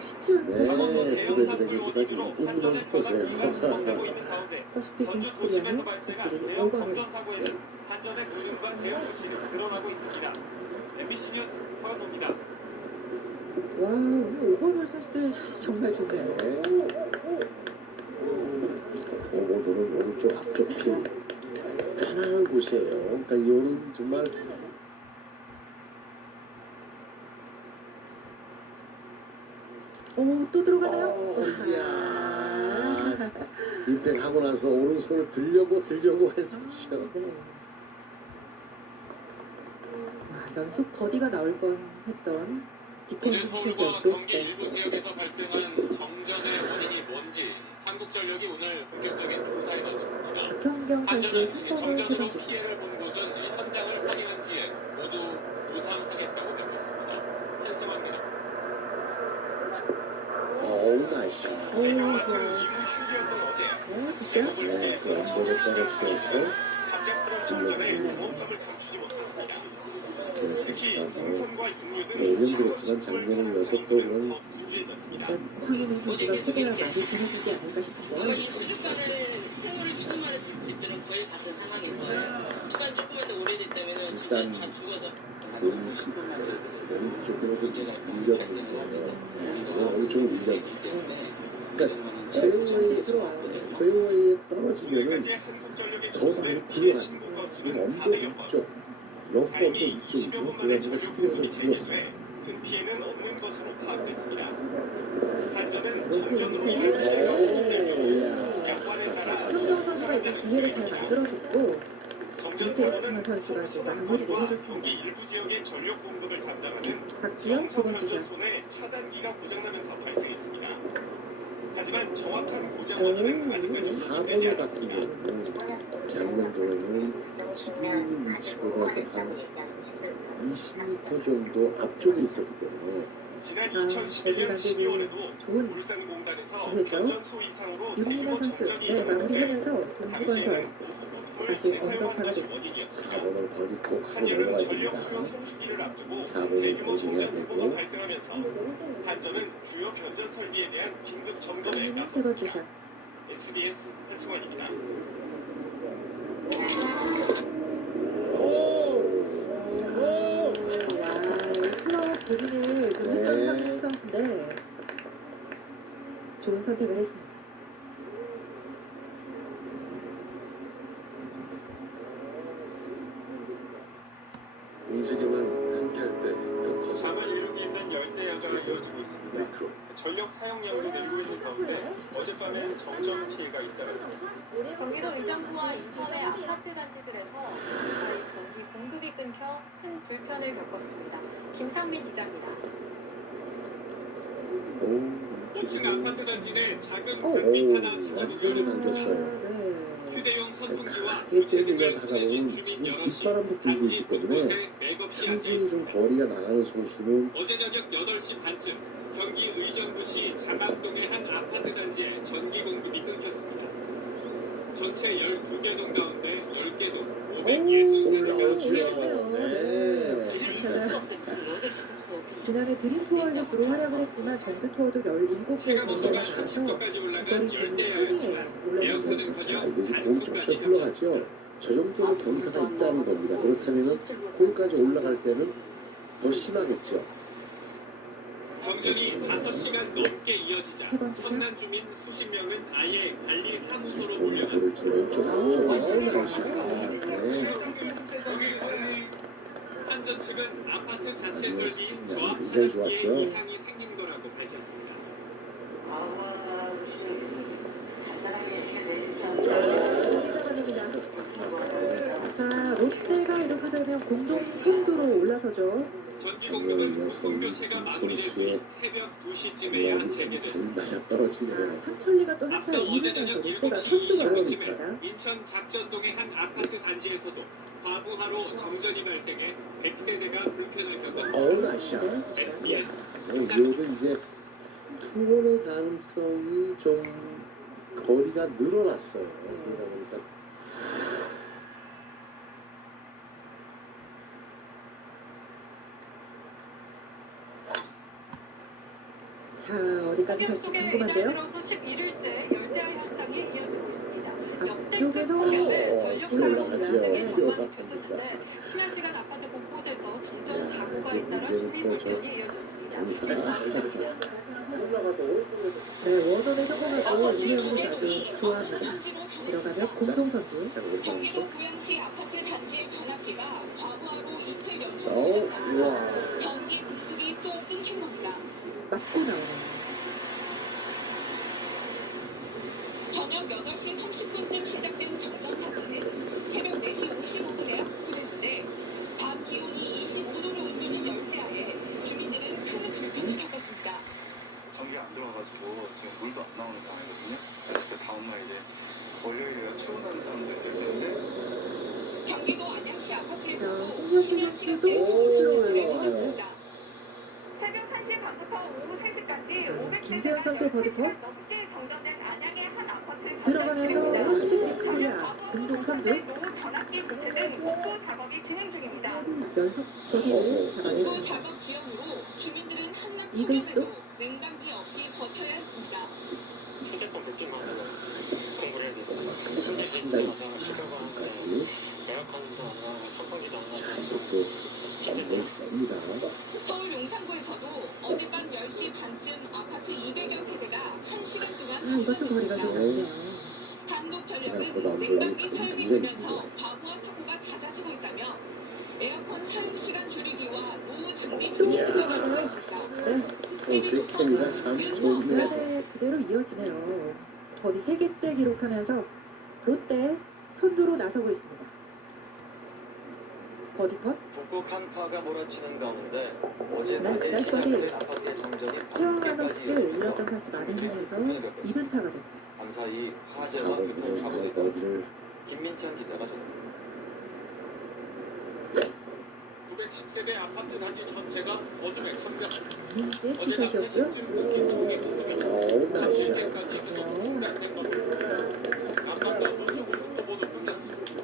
쉽지 않은 대형산불 원인으로 꿈을 한전의 싶었어요. 변압기가 수정되고 있는 가운데 퍼시픽 전주 딩스 코리아는 도심에서 발생한 S3 대형 5번을 정전 사고에는 한전의 무능과 대응 부실이 드러나고 있습니다. MBC 뉴스 허연호입니다. 와, 오늘 5번을 선수들 샷이 정말 좋네요. 오버들은 오른쪽 앞쪽 핀 편안한 곳이에요. 그러니까 이거는 정말 오, 또 들어가나요? 이야 임팩하고 나서 오른손을 들려고 했었죠. 네. 와, 연속 버디가 나올 뻔했던 어제 디펜딩 서울과 챔피언 경기 롯데. 일부 지역에서 발생한 정전의 원인이 뭔지 한국전력이 오늘 본격적인 조사에 나섰습니다. 박현경 선수의 한전은 이 3번을 정전으로 세번째 피해를 본 곳은 이 현장을 확인한 뒤에 모두 보상하겠다고 밝혔습니다. 한승환 기자. 나이스. 오, 좋아요. 네, 그죠? 네, 그 왼쪽에 떨어뜨려서 내년 그렇지만 작년에 이어서 또 그런 황인호 선수가 소개가 많이 보내주지 않을까 싶은데요. 세월을 지금 말해 집들은 거의 같은 상황일 거예요. 시간이 조금이라도 오래됐다면 진짜 일단 다 죽어서 오른쪽으로 좀 밀려버리고요. 오른쪽으로 밀려. 그러니까 페어웨이에 떨어지면은 더 많이 굴러갑니다. 지금 언덕 있죠. 럭커도 다행히 이쪽 20여 분 그다음에 만에 전력 스피드가 공급이 좀 줄었어. 재개돼 큰 피해는 없는 것으로 파악됐습니다. 한전은 럭커 정전으로 문제는 오, 양반에 따라 성경 선수가 일단 기회를 잘 만들어줬고 정전사고는 선수가 또 마무리를 해줬습니다. 경기 일부 지역의 전력 공급을 담당하는 박주영 두 번째 샷. 전선의 차단기가 고장나면서 발생했습니다. 하지만 정확한 고장 원인은 아직까지 확인되지 4번호 같은 않았습니다. 경우는 작년도에는 지금 있는 위치보다 한 20m 정도 앞쪽에 있었기 때문에 지난 아, 2011년 여기 12월에도 좋은 울산공단에서 기회죠. 변전소 이상으로 윤민아 선수 네, 마무리하면서 동부건설 다시 언더파가 됐습니다. 4번을 버디 꼭 하고 한일은 넘어가야 전력 됩니다. 수요 성수기를 앞두고 4번을 대규모 버디해야 송전 사고가 되고 발생하면서 한전은 주요 변전 설비에 대한 긴급 점검에 세 번째 나섰습니다. 샷. SBS 한승환입니다. 클럽 본인을 좀 했던 황민 선수인데 좋은 선택을 했습니다. 움직임은 함께할 때 더 커져. 잠을 이루기 힘든 열대 야가가 이어지고 있습니다. 전력 사용량도 늘고 있는 가운데 어젯밤엔 정전 피해가 잇따랐습니다. 경기도 의정부와 인천의 아파트 단지들에서 무사히 전기 공급이 끊겨 큰 불편을 겪었습니다. 김상민 기자입니다. 고층 아파트 단지 내 작은 오, 불빛 하나 완전히 찾아보면 남겼어요. 휴대용 선풍기와 이게 때문에 무채등을 다가오는 보내진 지금 주민 여럿이 빗바람도 불고 단지 있기 때문에 곳곳에 맥없이 앉아 충분히 좀 있습니다. 거리가 나가는 선수는 어제 저녁 8시 반쯤 경기 의정부시 자막동의 한 아파트 단지에 전기 공급이 끊겼습니다. 전체 12개 동 가운데 10개 동 563개가 네. 지난해 드림 투어에서도 활약을 했지만 정규 투어도 17개 체감 경기를 온도가 나가서 30도까지 올라간 기다리 열대야였지만 올라간 에어컨은 선수죠. 자, 커녕 이게 지금 공이 단수까지 쫙쫙 흘러가죠. 저 정도로 경사가 있다는 겁니다. 그렇다면 골까지 올라갈 때는 더 심하겠죠. 정전이 5시간 넘게 이어지자 성난 주민 수십 명은 아예 관리 사무소로 몰려갔습니다. 왼쪽으로 좀 나오시고. 한전 측은 아파트 자체 설비인 저압 굉장히 차단기에 좋았죠. 이상이 생긴 거라고 밝혔습니다. 자, 롯데가 이렇게 되면 공동 선두로 올라서죠. 전기 공급은 공교체가 마무리된 뒤 새벽 2시쯤에야 잘 재개됐습니다. 맞아떨어지네요. 삼천리가 또 앞서 한타 어제 2위에서 저녁 롯데가 7시 선두를 하고 25분쯤에 있습니다. 인천 작전동의 한 아파트 단지에서도 과부하로 정전이 발생해 100세대가 불편을 겪었습니다. 날씨야. SBS 이거는 이제 투혼의 가능성이 좀 거리가 늘어났어요. 그러다 보니까 자, 어디까지 갈지 궁금한데요. 들어서 11일째 열대야 현상이 이어지고 있습니다. 앞쪽에서 전력 사용 문제에 올라가죠. 전망이 폈었는데 심야 시간 아파트 곳곳에서 정전 사고가 잇따라 주민 불편이 이어졌습니다. 네, 원원에 성공하고 이해우를 아주 좋아합니다. 들어가면 공동선주. 경기도 고양시 아파트 단지의 관악기가 과부하로 이틀 연속 우와. 고장나면서 전기 공급이 또 끊긴 겁니다. 맞고 나오네요. 저녁 8시 30분쯤 시작된 정전 사고는 새벽 4시 55분에 확보됐는데 밤 기온이 25도로 웃는 열대야에 주민들은 큰 불편을 겪었습니다. 전기가 안 들어와가지고 지금 물도 안 나오는 상황이거든요. 그 다음날 이제 월요일이라 출근하는 사람도 있을 텐데 경기도 안양시 아파트에서도 홍효진 선수도 올라와요. 새벽 1시 반부터 오후 3시까지 김세현 500세대가 선수의 버디퍼 13시간 넘게 정전된 안양의 한 아파트 들어가면서 수직 전력 코리아 과부하로 공동 선두 손상된 노후 변압기 교체 등 복구 작업이 진행 중입니다. 연속 버디를 복구 잡아내는 작업 지연으로 주민들은 한낮 이글 수도? 폭염에도 냉방기 없이 버텨야 했습니다. 휴대폰 뵙기만 하고 공부를 해야겠어요. 손님이 상당히 있으면 쉬다가 하는데 에어컨도 안 나오고 선풍기도 안 나오고 또 굉장히 셉니다. 서울 용산구에서도 어젯밤 10시 반쯤 아파트 200여 세대가 1시간 동안 이것도 거리가 좀 정전했습니다. 나네요. 한국전력은 생각보다 안 냉방기 들어가니까 사용이 굉장히 늘면서 과부하 사고가 잦아지고 있다며 에어컨 사용 시간 줄이기와 노후 장비 또 교체를 들어가네요. 하고 있습니다. 네, 시스템이가 참 좋네요. 네, 그대로 이어지네요. 버디 3개째 기록하면서 롯데 선두로 나서고 있습니다. 버디 펫. 북극 한파가 몰아치는 가운데 어제 네, 낮에 나이스 버디. 시작된 아파트의 정전이 태왕 밤늦게까지 하너스를 이어지면서 이었던 선수 많으면서 2분타가 됩니다. 밤사이 화재와 4번을 교통사고를 버디를 김민찬 기자가 전합니다. 910세대 아파트 단지 전체가 어둠에 잠겼습니다. 민재 어제 낮 티샷이었고요. 3시쯤 끊긴 전기 공급이 나이스. 밤늦게까지 계속 중단된 겁니다. 난방과 물수공급도 모두 끊겼습니다.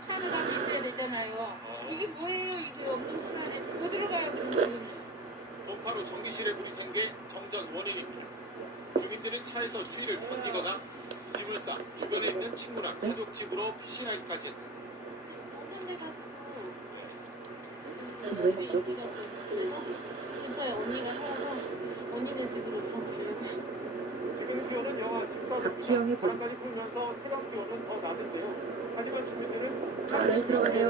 차를 가서 있어야 되잖아요. 이게 뭐예요? 이거 없는 순간에 뭐 들어가요 그럼 지금요? 동파로 전기실에 물이 샌 게 정전 원인입니다. 주민들은 차에서 추위를 견디거나 짐을 싸 주변에 있는 친구나 가족 집으로 피신하기까지 했습니다. 정전돼가지고 왼쪽. 그래서 근처에 언니가 살아서 언니네 집으로 우선 가려고요. 지금 기온은 영하 14도. 박주영의 버디. 바람까지 불면서 체감 기온은 더 낮은데요. 하지만 주민들은 다시 들어가네요.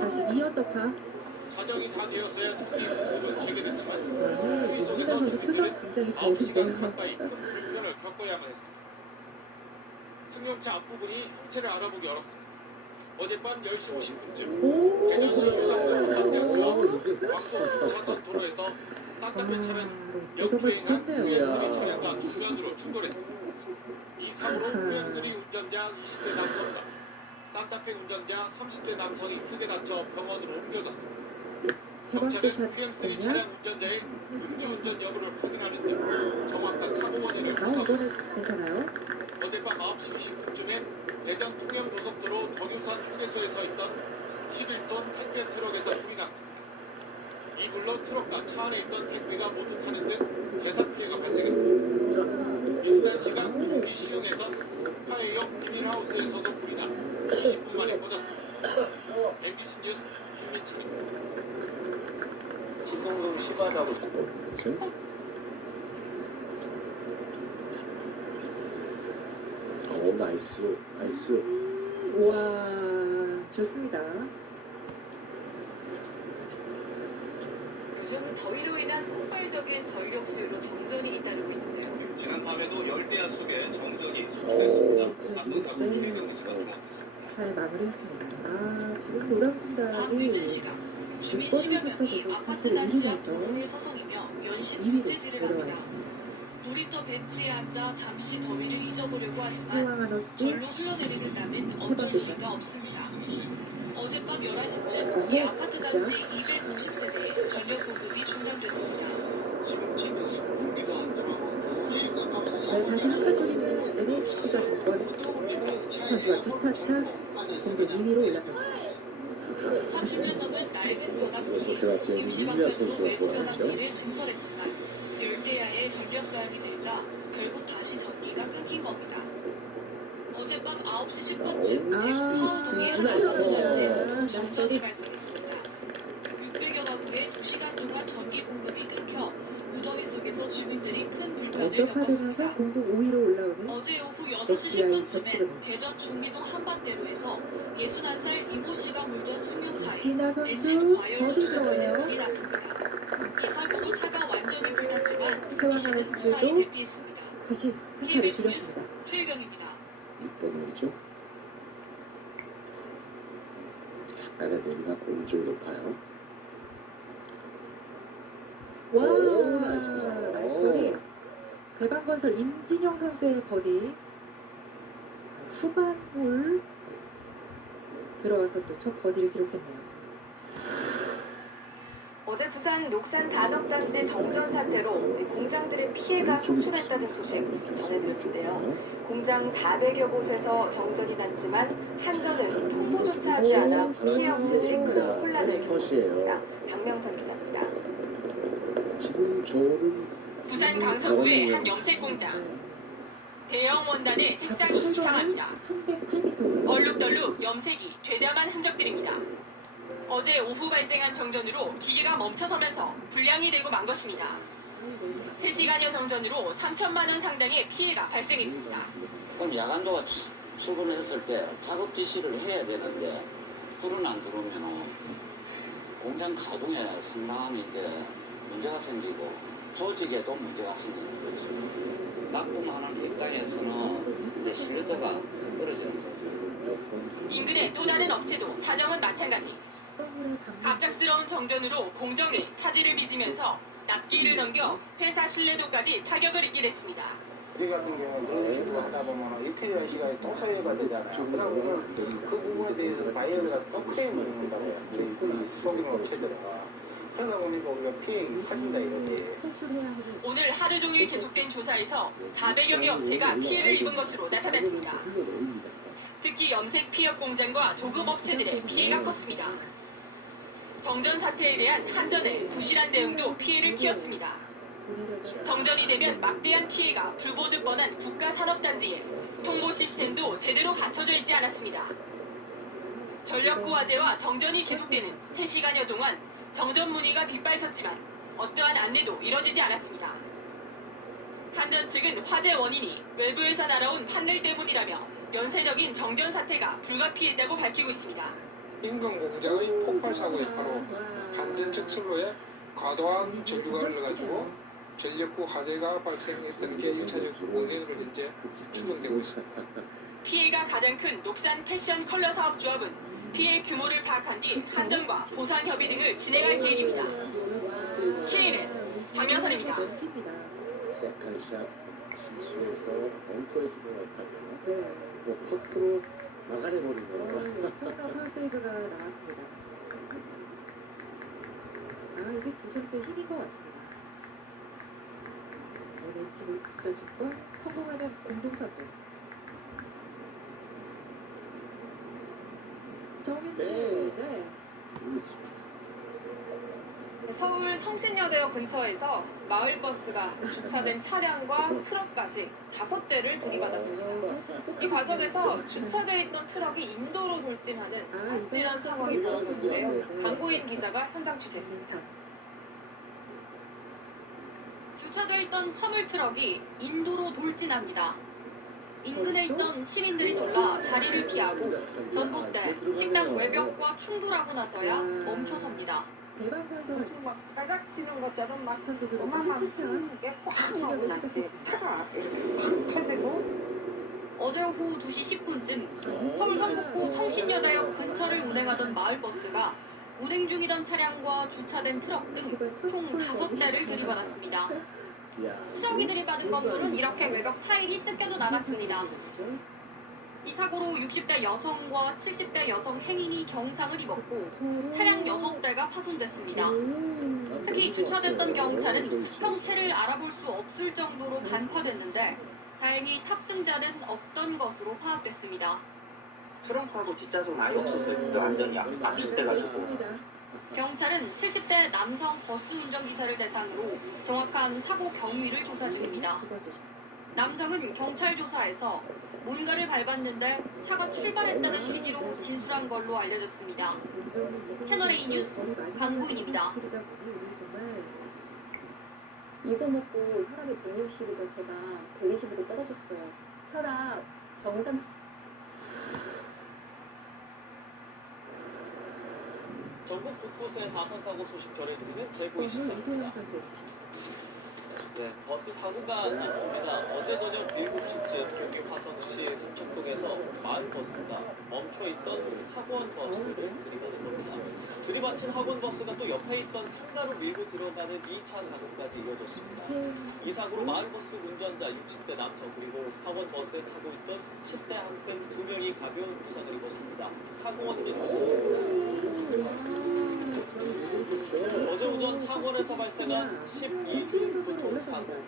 다시 다시 이어더파. 자정이 다 되었어야 전기 공급은 재개됐지만 네, 추위 이기자 속에서 선수 표정 주민들은 굉장히 9시간 더우고요. 가까이 큰 불편을 겪어야만 했습니다. 승용차 앞부분이 형체를 알아보기 어렵습니다. 어젯밤 10시 50분쯤 대전시 유성동 반대로와 왕복 2차선 도로에서 산타페 차는 역주행한 QM3 차량과 정면으로 충돌했습니다. 이 사고로 QM3 운전자 20대 남성과 산타페 운전자 30대 남성이 크게 다쳐 병원으로 옮겨졌습니다. 세 번째 경찰은 QM3 차량 운전자의 음주운전 여부를 확인하는 등 정확한 사고 원인을 조사하고 있습니다. 이거는 괜찮아요? 어젯밤 9시 20분쯤에 대전 통영고속도로 덕유산 휴게소에 서 있던 11톤 택배 트럭에서 불이 났습니다. 이 불로 트럭과 차 안에 있던 택배가 모두 타는 등 재산 피해가 발생했습니다. 비슷한 시간 경기 시흥에서 파이역 비닐하우스에서도 불이 나 20분 만에 꺼졌습니다. MBC 뉴스 김민찬입니다. 진동동 시바다고 나이스. 나이스. 와, 좋습니다. 요즘 더위로 인한 폭발적인 전력 수요로 정전이 잇따르고 있는데요. 지난 밤에도 열대야 속에 정전이 속출했습니다. 네, 사건사고 최병지가 종합됐습니다. 잘 마무리했습니다. 아, 지금 노란풍닭이 밤늦은 시각 주민 10여 6번부터 명이 계속 아파트 컨트롤 단지 앞 이기면서 도로를 서성이며 연신 2위로 부채질을 내려와 합니다. 있습니다. 놀이터 벤치에 앉아 잠시 더위를 잊어보려고 하지만 태왕 하너스 절로 흘러내리는 땀은 세 어쩔 번째 수가 없습니다. 어젯밤 11시쯤 이 아파트 단지 250세대에 전력 공급이 중단됐습니다. 지금 집에서 공기가 안 들어가고 도저히 네, 다시 한칼토리는 NH투자 증권 선두와 2타차 공동 2위로 올라섭니다. 30년 넘은 낡은 변압기, 그렇게 봤더니 이미아 임시방편으로 선수가 외부 좋아하죠. 변압기를 증설했지만 열대야의 전력 사용이 늘자 결국 다시 전기가 끊긴 겁니다. 어젯밤 9시 10분쯤 대구 포항동의 한 나이스. 아파트 단지에서 나이스. 정전이 발생했습니다. 600여 가구에 2시간 동안 전기 공급이 끊겨 무더위 속에서 주민들이 큰 불편을 겪었습니다. 어떡하면서 공동 5위로 올라오는 어제 오후 6시 SDI 10분쯤에 거치거든요. 대전 중리동 한밭대로에서 61살 이모 씨가 몰던 승용차에 진아 선수 엔진 과열 버디 노출로 들어가네요. 불이 났습니다. 이 사고로 차가 완전히 불탔지만 태왕 이 씨는 하너스도 무사히 대피했습니다. 다시 한타를 KBS 뉴스 줄였습니다. 최경입니다. 6번홀이죠. 약간의 내리막 오른쪽이 높아요. 와, 오, 나이스. 나이스 버디. 대방건설 임진영 선수의 버디. 후반 홀 들어와서 또 첫 버디를 기록했네요. 어제 부산 녹산 산업단지 정전 사태로 공장들의 피해가 속출했다는 소식 전해드렸는데요. 공장 400여 곳에서 정전이 났지만 한전은 통보조차 하지 않아 피해 업체들이 큰 혼란을 겪고 있습니다. 박명선 기자입니다. 지금 저는 부산 강서구의 한 염색 공장. 대형 원단의 색상이 이상합니다. 308m. 얼룩덜룩 염색이 되담한 흔적들입니다. 어제 오후 발생한 정전으로 기계가 멈춰서면서 불량이 되고 만 것입니다. 3시간여 정전으로 3천만 원 상당의 피해가 발생했습니다. 그럼 야간조가 출근했을 때 작업 지시를 해야 되는데 불은 안 들어오면 공장 가동에 상당히 이제 문제가 생기고 조직에도 문제가 생기는 거죠. 납품하는 입장에서는 이제 신뢰도가 떨어지는 거죠. 인근의 또 다른 업체도 사정은 마찬가지. 갑작스러운 정전으로 공정에 차질을 빚으면서 납기를 넘겨 회사 신뢰도까지 타격을 입게 됐습니다. 우리 같은 경우는 그런 식으로 하다 보면 이틀이라는 시간이 또 소요가 되잖아요. 그러면 그 부분에 대해서 바이어가 또 크레임을 넣는다고 해요. 우리 속이는 업체들은. 그러다 보니까 우리가 피해가 커진다 이거지. 오늘 하루 종일 계속된 조사에서 400여 개 업체가 피해를 입은 것으로 나타났습니다. 특히 염색 피혁 공장과 조급 업체들의 피해가 컸습니다. 정전 사태에 대한 한전의 부실한 대응도 피해를 키웠습니다. 정전이 되면 막대한 피해가 불보듯 뻔한 국가산업단지에 통보 시스템도 제대로 갖춰져 있지 않았습니다. 전력구 화재와 정전이 계속되는 3시간여 동안 정전 문의가 빗발쳤지만 어떠한 안내도 이뤄지지 않았습니다. 한전 측은 화재 원인이 외부에서 날아온 판넬 때문이라며 연쇄적인 정전 사태가 불가피했다고 밝히고 있습니다. 인근 공장의 폭발 사고에 바로 한전 측 선로에 과도한 전류가 흘러가지고 전력구 화재가 발생했던 게 1차적 원인으로 현재 추정되고 있습니다. 피해가 가장 큰 녹산 패션 컬러 사업조합은 피해 규모를 파악한 뒤 한전과 보상 협의 등을 진행할 계획입니다. KNN 박명선입니다. 시작한 샷 실수해서 벙커에 집어넣었다죠. 또 퍼트로 막아내버리고. 엄청난 파세이브가 나왔습니다. 이게 두 선수의 힘인 것 같습니다. 오늘 지금 투자증권 성공하면 공동선도. 정인지, 네. 서울 성신여대역 근처에서 마을버스가 주차된 차량과 트럭까지 5대를 들이받았습니다. 이 과정에서 주차되어 있던 트럭이 인도로 돌진하는 아찔한 상황이 벌어졌는데요. 강고인 기자가 현장 취재했습니다. 주차되어 있던 화물 트럭이 인도로 돌진합니다. 인근에 있던 시민들이 놀라 자리를 피하고 전봇대, 식당 외벽과 충돌하고 나서야 멈춰섭니다. 무슨 막 따닥치는 것처럼 막 어마어마한 게꽉 나고 났지. 차가 이렇게 콱 터지고. 어제 오후 2시 10분쯤 서울 성북구 성신여대역 근처를 운행하던 마을버스가 운행 중이던 차량과 주차된 트럭 등 총 5대를 들이받았습니다. 트럭이 들이받은 건물은 이렇게 외벽 타일이 뜯겨져 나갔습니다. 이 사고로 60대 여성과 70대 여성 행인이 경상을 입었고 차량 6대가 파손됐습니다. 특히 주차됐던 경차는 형체를 알아볼 수 없을 정도로 반파됐는데 다행히 탑승자는 없던 것으로 파악됐습니다. 트렁크하고 뒷좌석 아예 없었어요. 완전히 압축돼가지고. 경찰은 70대 남성 버스 운전기사를 대상으로 정확한 사고 경위를 조사 중입니다. 남성은 경찰 조사에서 뭔가를 밟았는데 차가 출발했다는 취지로 진술한 걸로 알려졌습니다. 채널A 뉴스 강구인입니다. 이거 먹고 혈압이 160이던 제가 120으로 떨어졌어요. 혈압 정상. 전국 곳곳에 사건 소식 전해드리는 제고24입니다. 네, 버스 사고가 났습니다. 어제 저녁 7시쯤 경기 화성시 삼척동에서 마을버스가 멈춰있던 학원 버스를 들이받은 겁니다. 들이받친 학원 버스가 또 옆에 있던 상가로 밀고 들어가는 2차 사고까지 이어졌습니다. 이 사고로 마을버스 운전자 60대 남성 그리고 학원 버스에 타고 있던 10대 학생 2명이 가벼운 부상을 입었습니다. 사고 원인이 조사됩니다. 어제 오전 창원에서 발생한 12중 교통사고.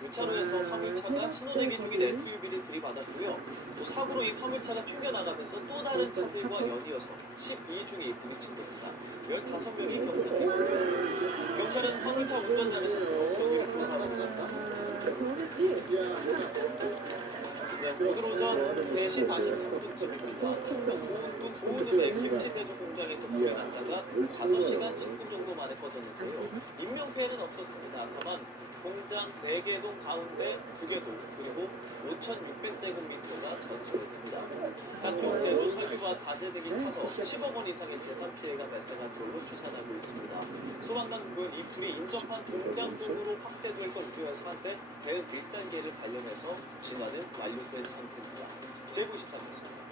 교차로에서 화물차가 신호대기 중인 SUV를 들이받았고요. 또 사고로 이 화물차가 튕겨나가면서 또 다른 차들과 연이어서 12중이 부딪힌 겁니다. 15명이 경찰입니다. 경찰은 화물차 운전자를 상대로 조사하고 있습니다. 네, 오늘 오전 3시 43분쯤입니다. 충북 고운읍의 김치 제조 공장에서 공연하다가 5시간 10분 정도 만에 꺼졌는데요. 인명피해는 없었습니다. 다만 공장 4개동 가운데 2개동 그리고 5,600제곱미터가 전소됐습니다. 각종 제조 설비 과정 자재등이 타서 10억 원 이상의 재산 피해가 발생한 걸로 추산하고 있습니다. 소방당국은 이 불이 인접한 공장 쪽으로 확대될 걸 우려해서 한때 대응 1단계를 발령해서 진화는 완료된 상태입니다. 제9 시작했습니다.